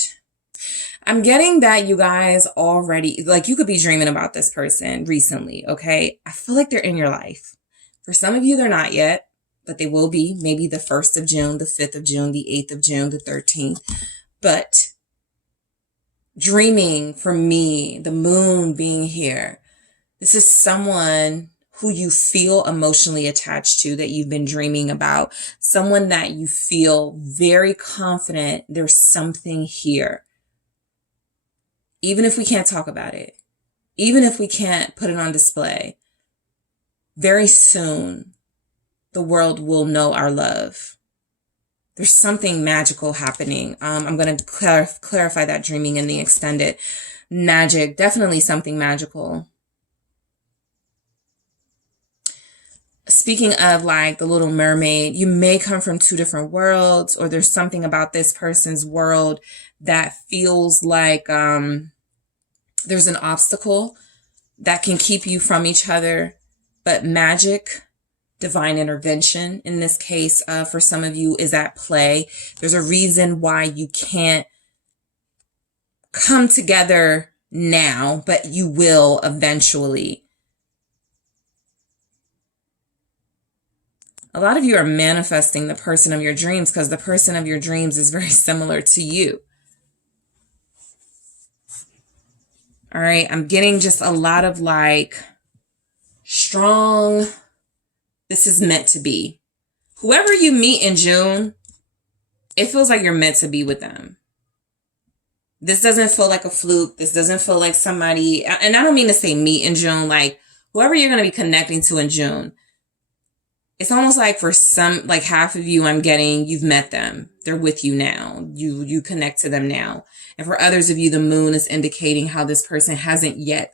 I'm getting that you guys already, like, you could be dreaming about this person recently. Okay. I feel like they're in your life. For some of you, they're not yet, but they will be maybe the 1st of June, the 5th of June, the 8th of June, the 13th. But dreaming for me, the moon being here, this is someone who you feel emotionally attached to, that you've been dreaming about, someone that you feel very confident there's something here. Even if we can't talk about it, even if we can't put it on display, very soon the world will know our love. There's something magical happening. I'm going to clarify that dreaming in the extended. Magic, definitely something magical. Speaking of like the Little Mermaid, you may come from 2 different worlds, or there's something about this person's world that feels like there's an obstacle that can keep you from each other. But magic, divine intervention in this case, for some of you, is at play. There's a reason why you can't come together now, but you will eventually. A lot of you are manifesting the person of your dreams because the person of your dreams is very similar to you. All right, I'm getting just a lot of like strong, this is meant to be. Whoever you meet in June, it feels like you're meant to be with them. This doesn't feel like a fluke. This doesn't feel like somebody, and I don't mean to say meet in June, like whoever you're going to be connecting to in June. It's almost like for some, like half of you, I'm getting, you've met them. They're with you now. You connect to them now. And for others of you, the moon is indicating how this person hasn't yet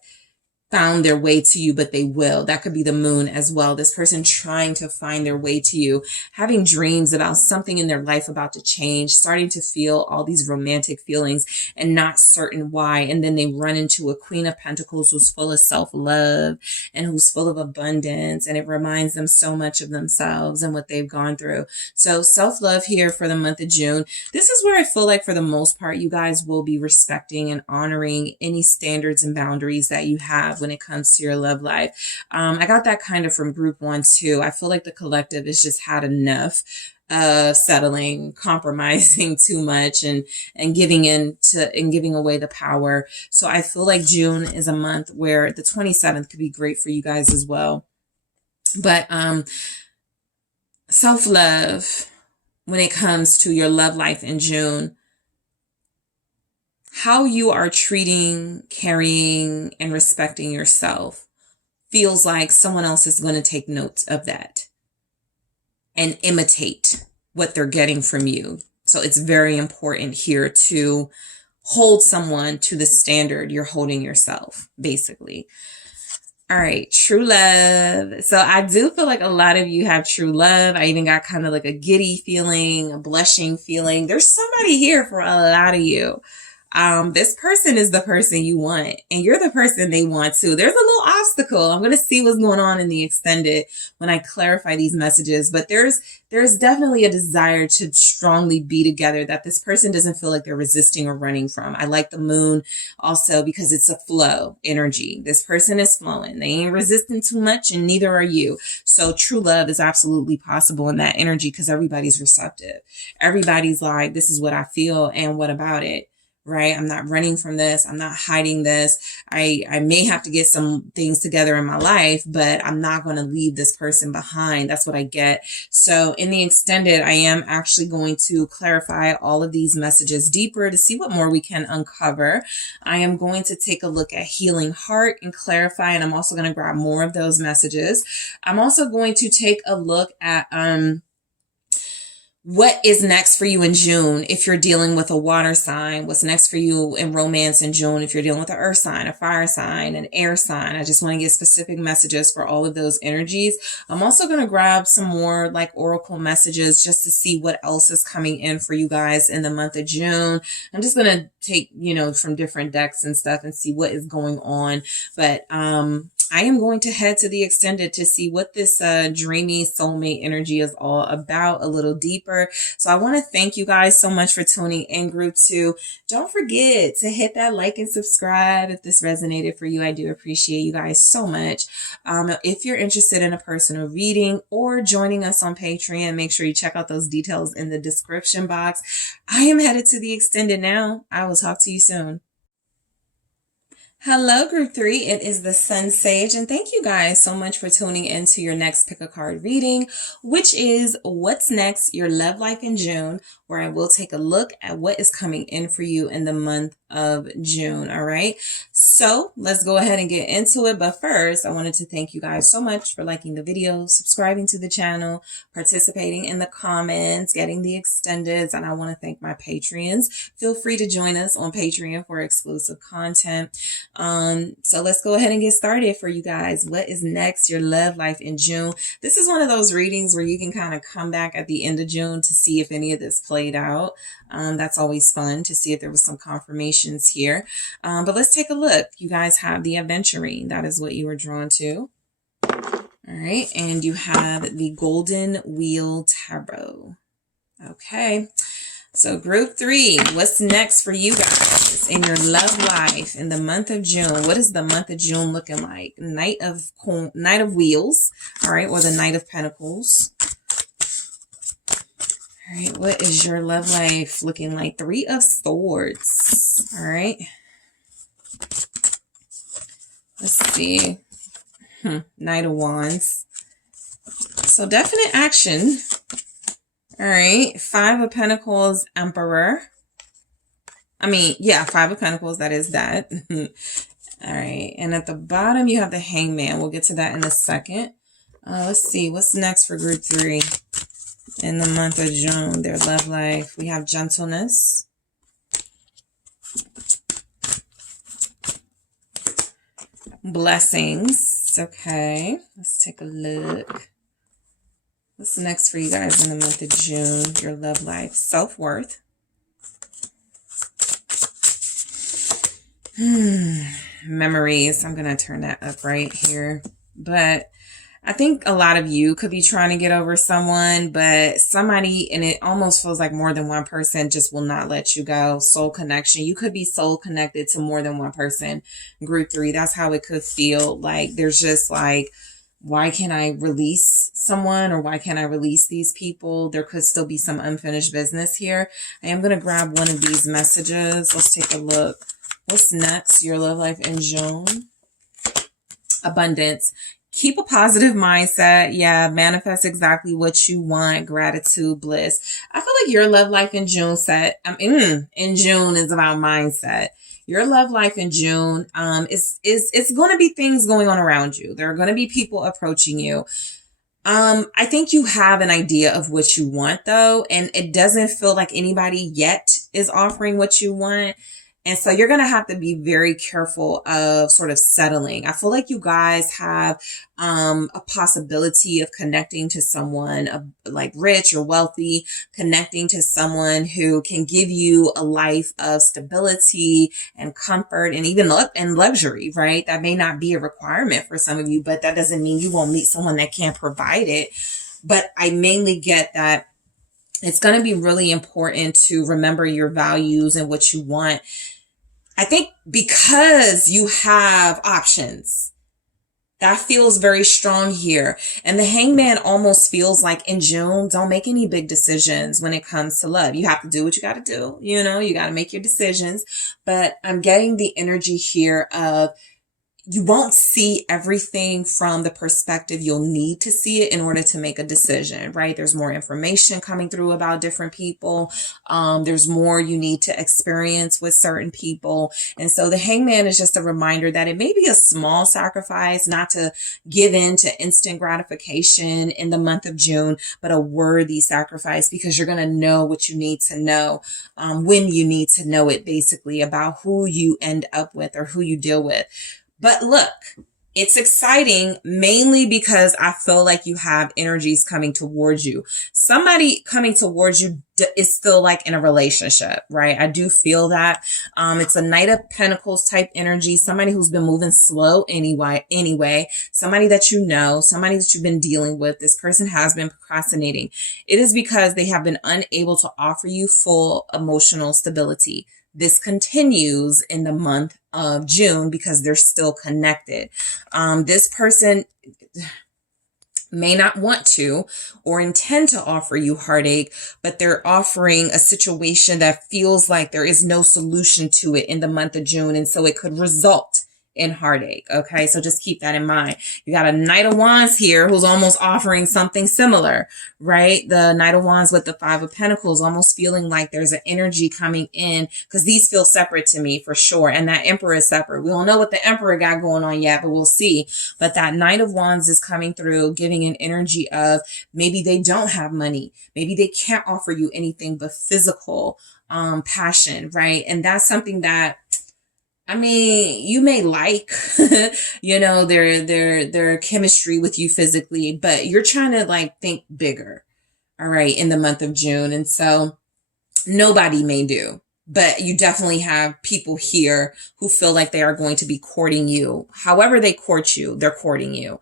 found their way to you, but they will. That could be the moon as well. This person trying to find their way to you, having dreams about something in their life about to change, starting to feel all these romantic feelings and not certain why. And then they run into a Queen of Pentacles who's full of self-love and who's full of abundance. And it reminds them so much of themselves and what they've gone through. So self-love here for the month of June. This is where I feel like for the most part, you guys will be respecting and honoring any standards and boundaries that you have when it comes to your love life. I got that kind of from group 1 too. I feel like the collective has just had enough of settling, compromising too much and giving away the power. So I feel like June is a month where the 27th could be great for you guys as well. But self-love, when it comes to your love life in June, how you are treating, carrying, and respecting yourself feels like someone else is going to take note of that and imitate what they're getting from you. So it's very important here to hold someone to the standard you're holding yourself, basically. All right, true love. So I do feel like a lot of you have true love. I even got kind of like a giddy feeling, a blushing feeling. There's somebody here for a lot of you. This person is the person you want, and you're the person they want too. There's a little obstacle. I'm going to see what's going on in the extended when I clarify these messages, but there's definitely a desire to strongly be together that this person doesn't feel like they're resisting or running from. I like the moon also because it's a flow energy. This person is flowing. They ain't resisting too much, and neither are you. So true love is absolutely possible in that energy because everybody's receptive. Everybody's like, this is what I feel, and what about it? right? I'm not running from this. I'm not hiding this. I may have to get some things together in my life, but I'm not going to leave this person behind. That's what I get. So in the extended, I am actually going to clarify all of these messages deeper to see what more we can uncover. I am going to take a look at healing heart and clarify, and I'm also going to grab more of those messages. I'm also going to take a look at, what is next for you in June if you're dealing with a water sign? What's next for you in romance in June if you're dealing with an earth sign, a fire sign, an air sign? I just want to get specific messages for all of those energies. I'm also going to grab some more like oracle messages just to see what else is coming in for you guys in the month of June. I'm just going to take, from different decks and stuff and see what is going on. But, I am going to head to the extended to see what this dreamy soulmate energy is all about a little deeper. So I want to thank you guys so much for tuning in, group 2. Don't forget to hit that like and subscribe if this resonated for you. I do appreciate you guys so much. If you're interested in a personal reading or joining us on Patreon, make sure you check out those details in the description box. I am headed to the extended now. I will talk to you soon. Hello, group 3. It is the SunSage, and thank you guys so much for tuning into your next pick a card reading, which is what's next, your love life in June, where I will take a look at what is coming in for you in the month of June. All right. So let's go ahead and get into it. But first, I wanted to thank you guys so much for liking the video, subscribing to the channel, participating in the comments, getting the extendeds. And I want to thank my Patreons. Feel free to join us on Patreon for exclusive content. So let's go ahead and get started for you guys. What is next? Your love life in June. This is one of those readings where you can kind of come back at the end of June to see if any of this played out. That's always fun to see if there was some confirmations here. But let's take a look. You guys have the adventuring. That is what you were drawn to. All right. And you have the Golden Wheel Tarot. Okay. So group 3, what's next for you guys in your love life in the month of June? What is the month of June looking like? Knight of Wheels, all right, or the Knight of Pentacles. All right, what is your love life looking like? 3 of Swords, all right. Let's see. Knight of Wands. So definite action. All right, 5 of Pentacles, Emperor. 5 of Pentacles, that is that. All right, and at the bottom, you have the Hangman. We'll get to that in a second. Let's see, what's next for group 3 in the month of June, their love life? We have Gentleness. Blessings. Okay, let's take a look. What's next for you guys in the month of June? Your love life. Self-worth. Memories. I'm going to turn that up right here. But I think a lot of you could be trying to get over someone, but somebody, and it almost feels like more than one person, just will not let you go. Soul connection. You could be soul connected to more than one person. Group 3. That's how it could feel. Like there's just like, why can't I release someone, or why can't I release these people? There could still be some unfinished business here. I am going to grab one of these messages. Let's take a look. What's next? Your love life in June. Abundance. Keep a positive mindset. Yeah, manifest exactly what you want. Gratitude, bliss. I feel like your love life in June in June is about mindset. Your love life in June it's going to be things going on around you. There are going to be people approaching you. I think you have an idea of what you want though, and it doesn't feel like anybody yet is offering what you want. And so you're going to have to be very careful of sort of settling. I feel like you guys have a possibility of connecting to someone like rich or wealthy, connecting to someone who can give you a life of stability and comfort and even and luxury, right? That may not be a requirement for some of you, but that doesn't mean you won't meet someone that can provide it. But I mainly get that it's going to be really important to remember your values and what you want. I think because you have options, That feels very strong here. And the Hangman almost feels like in June, don't make any big decisions when it comes to love. You have to do what you got to do. You know, you got to make your decisions. But I'm getting the energy here of you won't see everything from the perspective you'll need to see it in order to make a decision, right? There's more information coming through about different people. There's more you need to experience with certain people. And so the Hangman is just a reminder that it may be a small sacrifice, not to give in to instant gratification in the month of June, but a worthy sacrifice, because you're going to know what you need to know when you need to know it, basically, about who you end up with or who you deal with. But look, it's exciting mainly because I feel like you have energies coming towards you. Somebody coming towards you is still like in a relationship, right? I do feel that. It's a Knight of Pentacles type energy. Somebody who's been moving slow anyway. Somebody that you know, somebody that you've been dealing with. This person has been procrastinating. It is because they have been unable to offer you full emotional stability. This continues in the month of June because they're still connected. This person may not want to or intend to offer you heartache, but they're offering a situation that feels like there is no solution to it in the month of June. And so it could result in heartache. Okay. So just keep that in mind. You got a Knight of Wands here who's almost offering something similar, right? The Knight of Wands with the Five of Pentacles, almost feeling like there's an energy coming in, because these feel separate to me for sure. And that Emperor is separate. We don't know what the Emperor got going on yet, but we'll see. But that Knight of Wands is coming through, giving an energy of maybe they don't have money. Maybe they can't offer you anything but physical passion, right? And that's something that, I mean, you may like, you know, their chemistry with you physically, but you're trying to like think bigger, all right, in the month of June. And so nobody may do, but you definitely have people here who feel like they are going to be courting you. However they court you, they're courting you.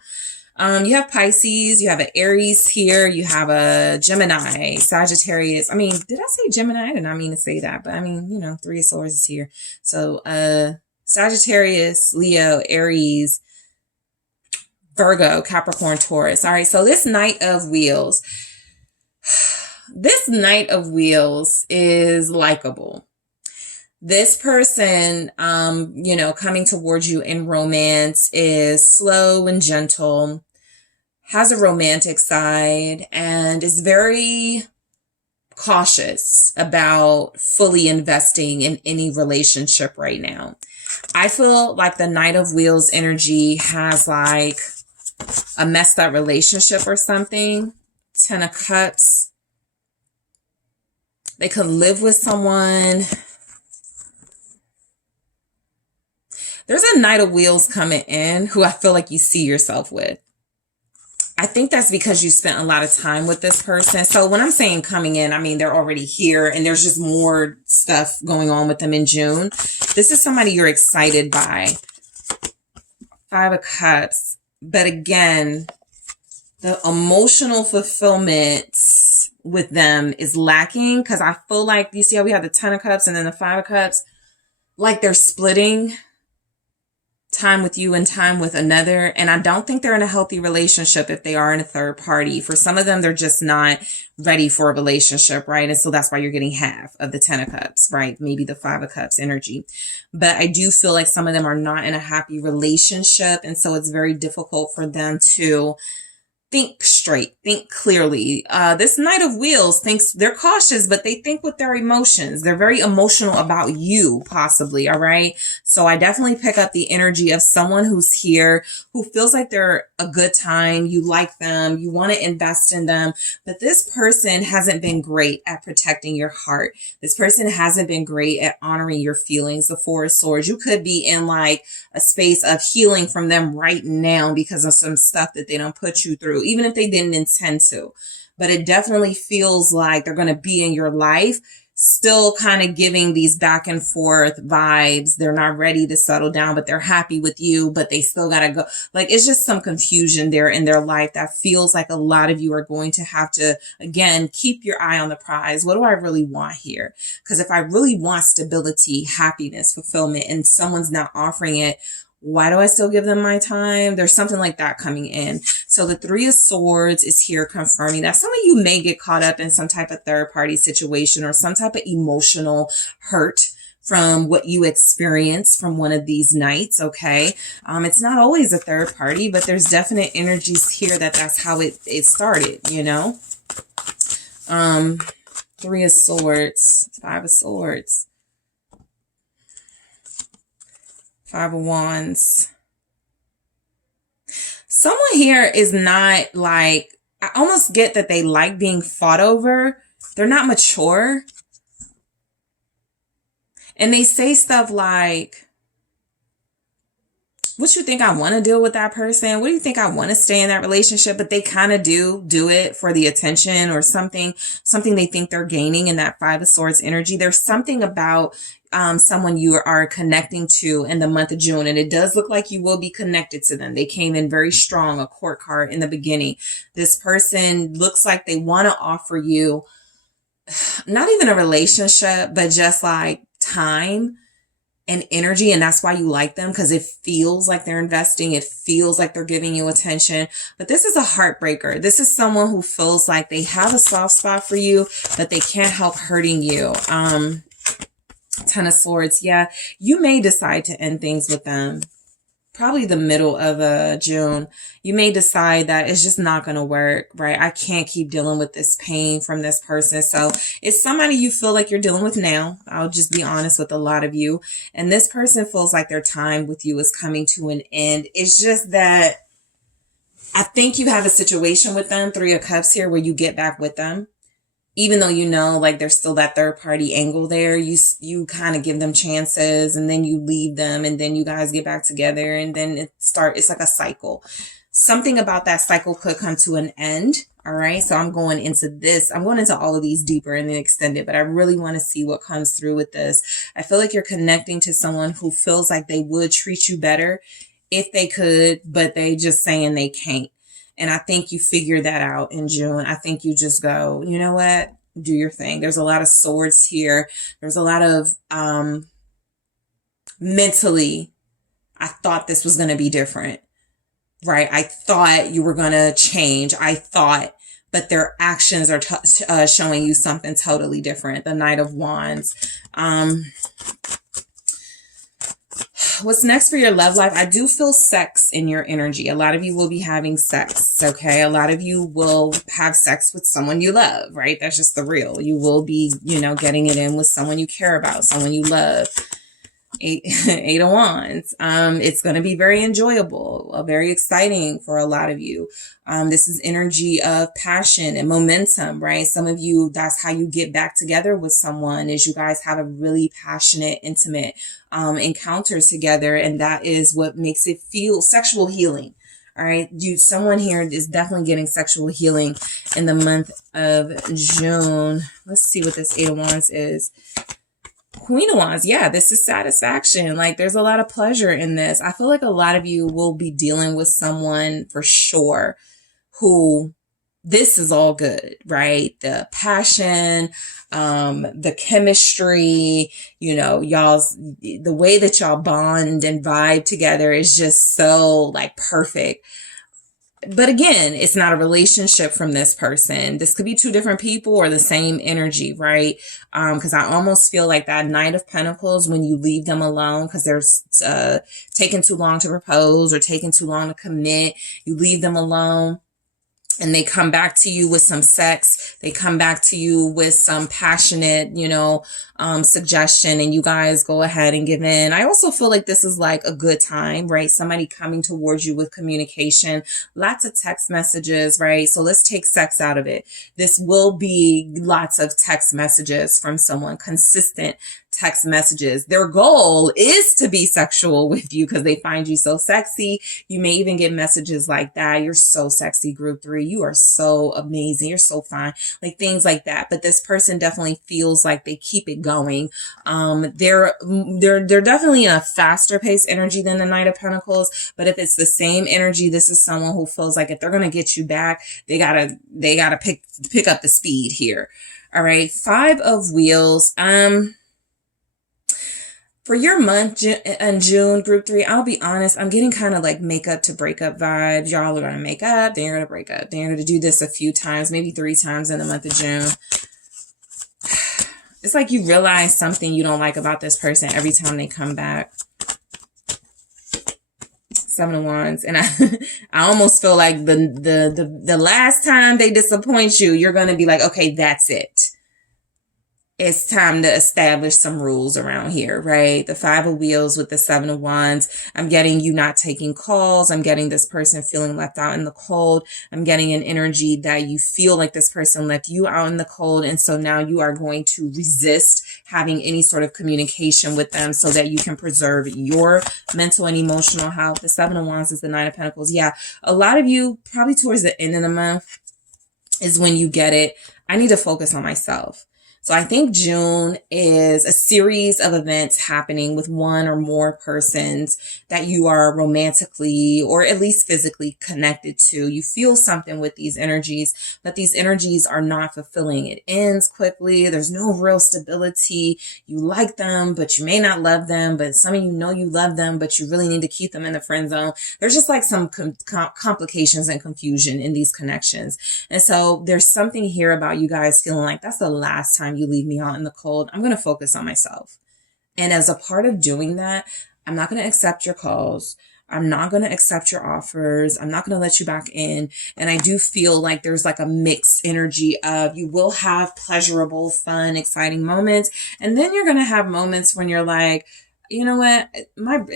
You have Pisces, you have an Aries here, you have a Gemini, Sagittarius. I mean, did I say Gemini? I did not mean to say that, but I mean, you know, Three of Swords is here. So, Sagittarius, Leo, Aries, Virgo, Capricorn, Taurus. All right. So this Knight of Wheels, this Knight of Wheels is likable. This person, you know, coming towards you in romance is slow and gentle, has a romantic side, and is very cautious about fully investing in any relationship right now. I feel like the Knight of Wheels energy has like a messed up relationship or something. Ten of Cups. They could live with someone. There's a Knight of Wheels coming in who I feel like you see yourself with. I think that's because you spent a lot of time with this person. So when I'm saying coming in, I mean, they're already here and there's just more stuff going on with them in June. This is somebody you're excited by. Five of Cups. But again, the emotional fulfillment with them is lacking, because I feel like, you see how we have the Ten of Cups and then the Five of Cups? Like they're splitting time with you and time with another. And I don't think they're in a healthy relationship if they are in a third party. For some of them, they're just not ready for a relationship, right? And so that's why you're getting half of the Ten of Cups, right? Maybe the Five of Cups energy. But I do feel like some of them are not in a happy relationship. And so it's very difficult for them to think straight, think clearly. This Knight of Wheels thinks they're cautious, but they think with their emotions. They're very emotional about you, possibly. All right. So I definitely pick up the energy of someone who's here, who feels like they're a good time. You like them. You want to invest in them. But this person hasn't been great at protecting your heart. This person hasn't been great at honoring your feelings. The Four of Swords. You could be in like a space of healing from them right now because of some stuff that they don't put you through, even if they didn't intend to. But it definitely feels like they're going to be in your life, still kind of giving these back and forth vibes. They're not ready to settle down, but they're happy with you, but they still got to go. Like, it's just some confusion there in their life that feels like a lot of you are going to have to, again, keep your eye on the prize. What do I really want here? Because if I really want stability, happiness, fulfillment, and someone's not offering it, Why do I still give them my time? There's something like that coming in. So the Three of Swords is here confirming that some of you may get caught up in some type of third party situation or some type of emotional hurt from what you experience from one of these nights, okay? It's not always a third party, but there's definite energies here that that's how it started, you know? Three of Swords, Five of Swords, Five of Wands. Someone here is not like, I almost get that they like being fought over. They're not mature. And they say stuff like, what you think I want to deal with that person? What do you think I want to stay in that relationship? But they kind of do it for the attention or something they think they're gaining in that Five of Swords energy. There's something about someone you are connecting to in the month of June. And it does look like you will be connected to them. They came in very strong, a court card in the beginning. This person looks like they want to offer you not even a relationship, but just like time and energy. And that's why you like them, because it feels like they're investing. It feels like they're giving you attention. But this is a heartbreaker. This is someone who feels like they have a soft spot for you, but they can't help hurting you. Ten of Swords. Yeah, you may decide to end things with them. Probably the middle of June. You may decide that it's just not going to work, right? I can't keep dealing with this pain from this person. So it's somebody you feel like you're dealing with now. I'll just be honest with a lot of you. And this person feels like their time with you is coming to an end. It's just that I think you have a situation with them, Three of Cups here, where you get back with them. Even though you know, like, there's still that third party angle there, you kind of give them chances and then you leave them and then you guys get back together and then it's like a cycle. Something about that cycle could come to an end. All right. So I'm going into all of these deeper and then extended, but I really want to see what comes through with this. I feel like you're connecting to someone who feels like they would treat you better if they could, but they just saying they can't. And I think you figure that out in June. I think you just go, you know what? Do your thing. There's a lot of swords here. There's a lot of mentally, I thought this was going to be different, right? I thought you were going to change. But their actions are showing you something totally different. The Knight of Wands. What's next for your love life? I do feel sex in your energy. A lot of you will be having sex, okay? A lot of you will have sex with someone you love, right? That's just the real. You will be, getting it in with someone you care about, someone you love. Eight of Wands. It's going to be very enjoyable, very exciting for a lot of you. This is energy of passion and momentum, right? Some of you, that's how you get back together with someone, is you guys have a really passionate, intimate encounter together. And that is what makes it feel sexual healing. All right. Someone here is definitely getting sexual healing in the month of June. Let's see what this Eight of Wands is. Queen of Wands. Yeah, this is satisfaction. Like, there's a lot of pleasure in this. I feel like a lot of you will be dealing with someone for sure who this is all good, right? The passion, the chemistry, the way that y'all bond and vibe together is just so like perfect. But again, it's not a relationship from this person. This could be two different people or the same energy, right? Because I almost feel like that Knight of Pentacles, when you leave them alone because they're taking too long to propose or taking too long to commit, you leave them alone. And they come back to you with some sex. They come back to you with some passionate, suggestion, and you guys go ahead and give in. I also feel like this is like a good time, right? Somebody coming towards you with communication, lots of text messages, right? So let's take sex out of it. This will be lots of text messages from someone, consistent text messages. Their goal is to be sexual with you because they find you so sexy. You may even get messages like that. You're so sexy, group 3. You are so amazing. You're so fine. Like things like that. But this person definitely feels like they keep it going. They're definitely in a faster paced energy than the Knight of Pentacles. But if it's the same energy, this is someone who feels like if they're going to get you back, they gotta pick up the speed here. All right. Five of Wheels. For your month in June, group 3, I'll be honest, I'm getting kind of like makeup to breakup vibes. Y'all are going to make up, then you're going to break up. Then you're going to do this a few times, maybe 3 times in the month of June. It's like you realize something you don't like about this person every time they come back. 7 of Wands. And I almost feel like the last time they disappoint you, you're going to be like, okay, that's it. It's time to establish some rules around here, right? The 5 of Wheels with the 7 of Wands. I'm getting you not taking calls. I'm getting this person feeling left out in the cold. I'm getting an energy that you feel like this person left you out in the cold. And so now you are going to resist having any sort of communication with them so that you can preserve your mental and emotional health. The 7 of Wands is the 9 of Pentacles. Yeah, a lot of you, probably towards the end of the month is when you get it. I need to focus on myself. So I think June is a series of events happening with one or more persons that you are romantically or at least physically connected to. You feel something with these energies, but these energies are not fulfilling. It ends quickly. There's no real stability. You like them, but you may not love them, but some of you know you love them, but you really need to keep them in the friend zone. There's just like some complications and confusion in these connections. And so there's something here about you guys feeling like that's the last time you leave me out in the cold. I'm going to focus on myself. And as a part of doing that, I'm not going to accept your calls. I'm not going to accept your offers. I'm not going to let you back in. And I do feel like there's like a mixed energy of you will have pleasurable, fun, exciting moments. And then you're going to have moments when you're like, you know what?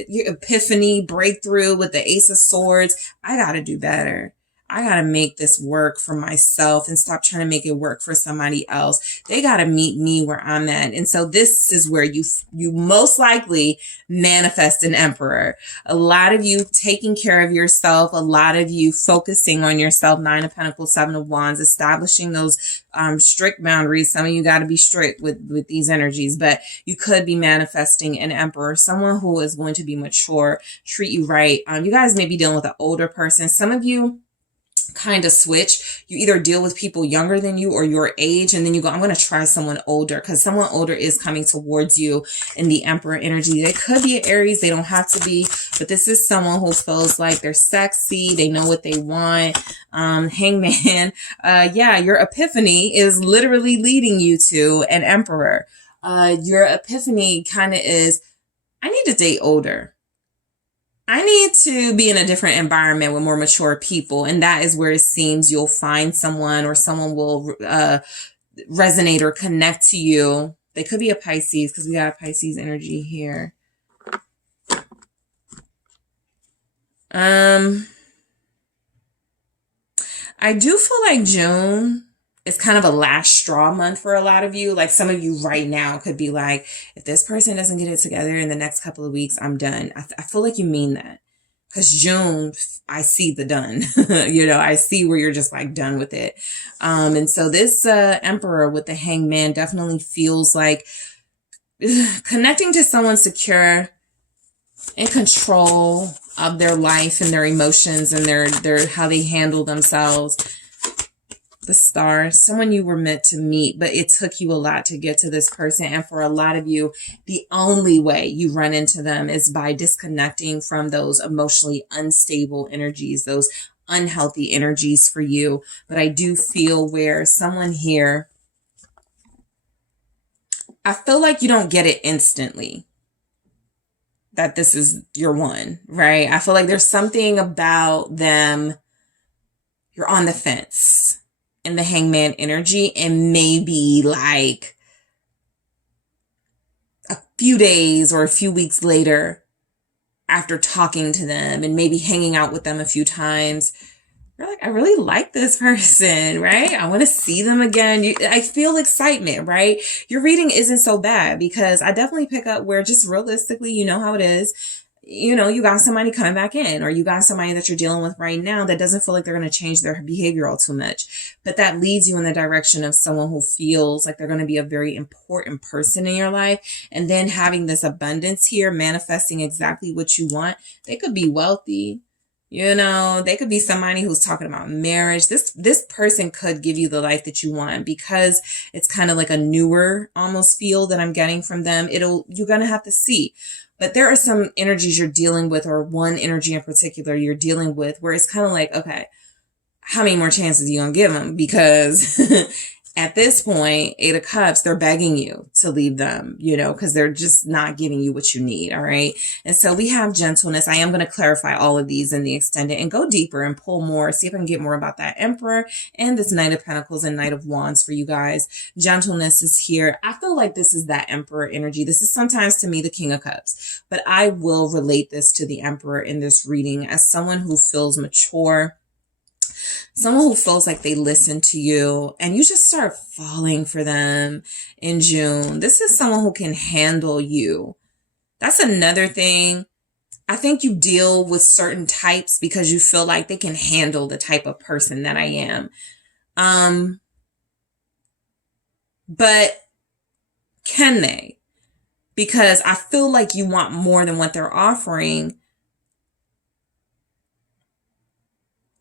Your epiphany breakthrough with the Ace of Swords. I got to do better. I got to make this work for myself and stop trying to make it work for somebody else. They got to meet me where I'm at. And so this is where you most likely manifest an Emperor. A lot of you taking care of yourself, a lot of you focusing on yourself, 9 of Pentacles, 7 of Wands, establishing those strict boundaries. Some of you got to be strict with these energies, but you could be manifesting an Emperor, someone who is going to be mature, treat you right. You guys may be dealing with an older person. Some of you kind of switch. You either deal with people younger than you or your age, and then you go, I'm going to try someone older, because someone older is coming towards you in the Emperor energy. They could be an Aries. They don't have to be, but this is someone who feels like they're sexy. They know what they want. Hangman. Yeah, your epiphany is literally leading you to an Emperor. Your epiphany kind of is, I need to date older. I need to be in a different environment with more mature people. And that is where it seems you'll find someone, or someone will resonate or connect to you. They could be a Pisces, because we got a Pisces energy here. I do feel like June is kind of a last straw month for a lot of you. Like some of you right now could be like, if this person doesn't get it together in the next couple of weeks, I'm done. I feel like you mean that, because June, I see the done. You know, I see where you're just like done with it. And so this Emperor with the Hangman definitely feels like connecting to someone secure, in control of their life and their emotions and their how they handle themselves. The Star, someone you were meant to meet, but it took you a lot to get to this person. And for a lot of you, the only way you run into them is by disconnecting from those emotionally unstable energies, those unhealthy energies for you. But I do feel where someone here, I feel like you don't get it instantly that this is your one, right? I feel like there's something about them, you're on the fence in the Hangman energy, and maybe like a few days or a few weeks later, after talking to them and maybe hanging out with them a few times, you're like, I really like this person, right? I want to see them again. I feel excitement, right? Your reading isn't so bad, because I definitely pick up where just realistically, you know how it is. You know, you got somebody coming back in, or you got somebody that you're dealing with right now that doesn't feel like they're going to change their behavior all too much. But that leads you in the direction of someone who feels like they're going to be a very important person in your life. And then having this abundance here, manifesting exactly what you want. They could be wealthy. You know, they could be somebody who's talking about marriage. This person could give you the life that you want because it's kind of like a newer almost feel that I'm getting from them. You're going to have to see. But there are some energies you're dealing with, or one energy in particular you're dealing with, where it's kind of like, okay, how many more chances are you going to give them? Because at this point, 8 of Cups, they're begging you to leave them, you know, because they're just not giving you what you need. All right. And so we have gentleness. I am going to clarify all of these in the extended and go deeper and pull more, see if I can get more about that Emperor and this Knight of Pentacles and Knight of Wands for you guys. Gentleness is here. I feel like this is that Emperor energy. This is sometimes to me the King of Cups, but I will relate this to the Emperor in this reading as someone who feels mature, someone who feels like they listen to you and you just start falling for them in June. This is someone who can handle you. That's another thing. I think you deal with certain types because you feel like they can handle the type of person that I am. But can they? Because I feel like you want more than what they're offering.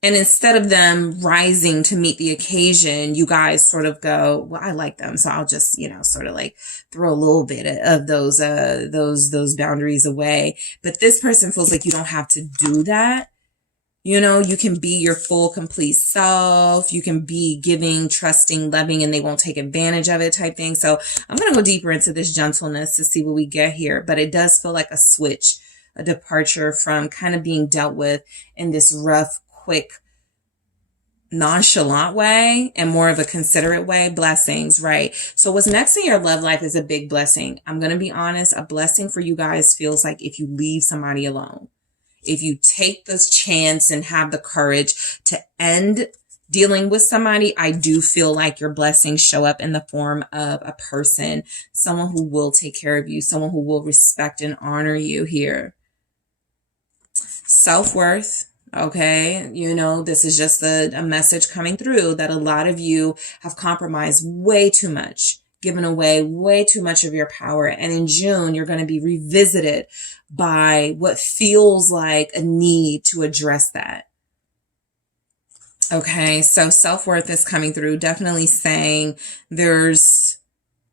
And instead of them rising to meet the occasion, you guys sort of go, well, I like them, so I'll just, you know, sort of like throw a little bit of those boundaries away. But this person feels like you don't have to do that. You know, you can be your full, complete self. You can be giving, trusting, loving, and they won't take advantage of it type thing. So I'm going to go deeper into this gentleness to see what we get here. But it does feel like a switch, a departure from kind of being dealt with in this rough, quick, nonchalant way and more of a considerate way. Blessings, right? So what's next in your love life is a big blessing. I'm going to be honest. A blessing for you guys feels like if you leave somebody alone, if you take this chance and have the courage to end dealing with somebody, I do feel like your blessings show up in the form of a person, someone who will take care of you, someone who will respect and honor you here. Self-worth. Okay, you know, this is just a message coming through that a lot of you have compromised way too much, given away way too much of your power. And in June, you're going to be revisited by what feels like a need to address that. Okay, so self-worth is coming through, definitely saying there's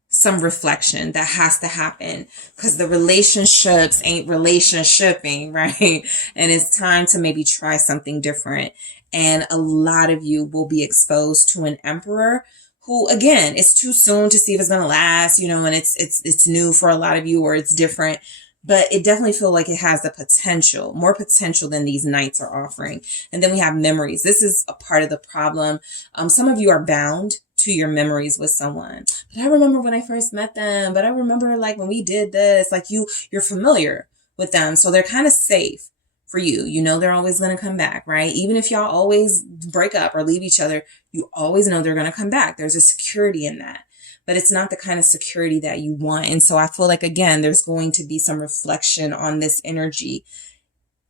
some reflection that has to happen because the relationships ain't relationshiping, right? And it's time to maybe try something different. And a lot of you will be exposed to an Emperor who, again, it's too soon to see if it's going to last, you know, and it's new for a lot of you or it's different, but it definitely feels like it has the potential, more potential than these Knights are offering. And then we have memories. This is a part of the problem. Some of you are bound to your memories with someone. But I remember when I first met them, but I remember like when we did this, like you're familiar with them. So they're kind of safe for you. You know, they're always going to come back, right? Even if y'all always break up or leave each other, you always know they're going to come back. There's a security in that, but it's not the kind of security that you want. And so I feel like, again, there's going to be some reflection on this energy.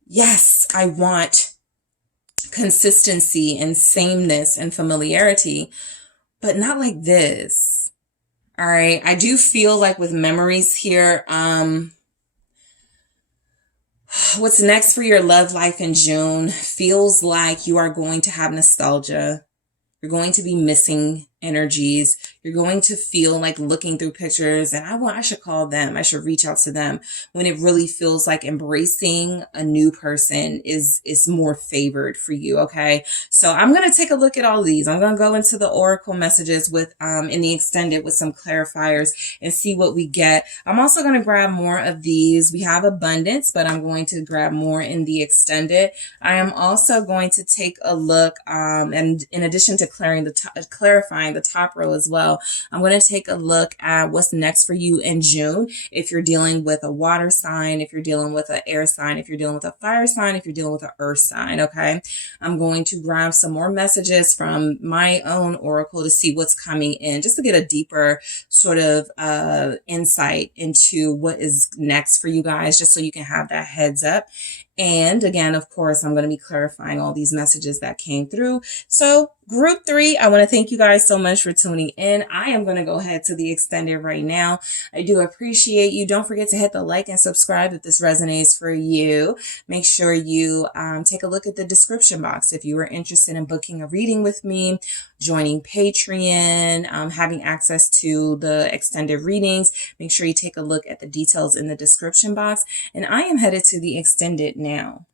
Yes, I want consistency and sameness and familiarity, but not like this. All right. I do feel like with memories here, what's next for your love life in June feels like you are going to have nostalgia. You're going to be missing energies. You're going to feel like looking through pictures and I should call them. I should reach out to them when it really feels like embracing a new person is more favored for you. Okay. So I'm going to take a look at all of these. I'm going to go into the Oracle messages with, in the extended with some clarifiers and see what we get. I'm also going to grab more of these. We have abundance, but I'm going to grab more in the extended. I am also going to take a look, and in addition to clarifying the top row as well, I'm going to take a look at what's next for you in June. If you're dealing with a water sign, if you're dealing with an air sign, if you're dealing with a fire sign, if you're dealing with an earth sign, okay? I'm going to grab some more messages from my own oracle to see what's coming in, just to get a deeper sort of insight into what is next for you guys, just so you can have that heads up. And again, of course, I'm going to be clarifying all these messages that came through. So Group 3, I want to thank you guys so much for tuning in. I am going to go ahead to the extended right now. I do appreciate you. Don't forget to hit the like and subscribe if this resonates for you. Make sure you take a look at the description box if you are interested in booking a reading with me, joining Patreon, having access to the extended readings. Make sure you take a look at the details in the description box. And I am headed to the extended now.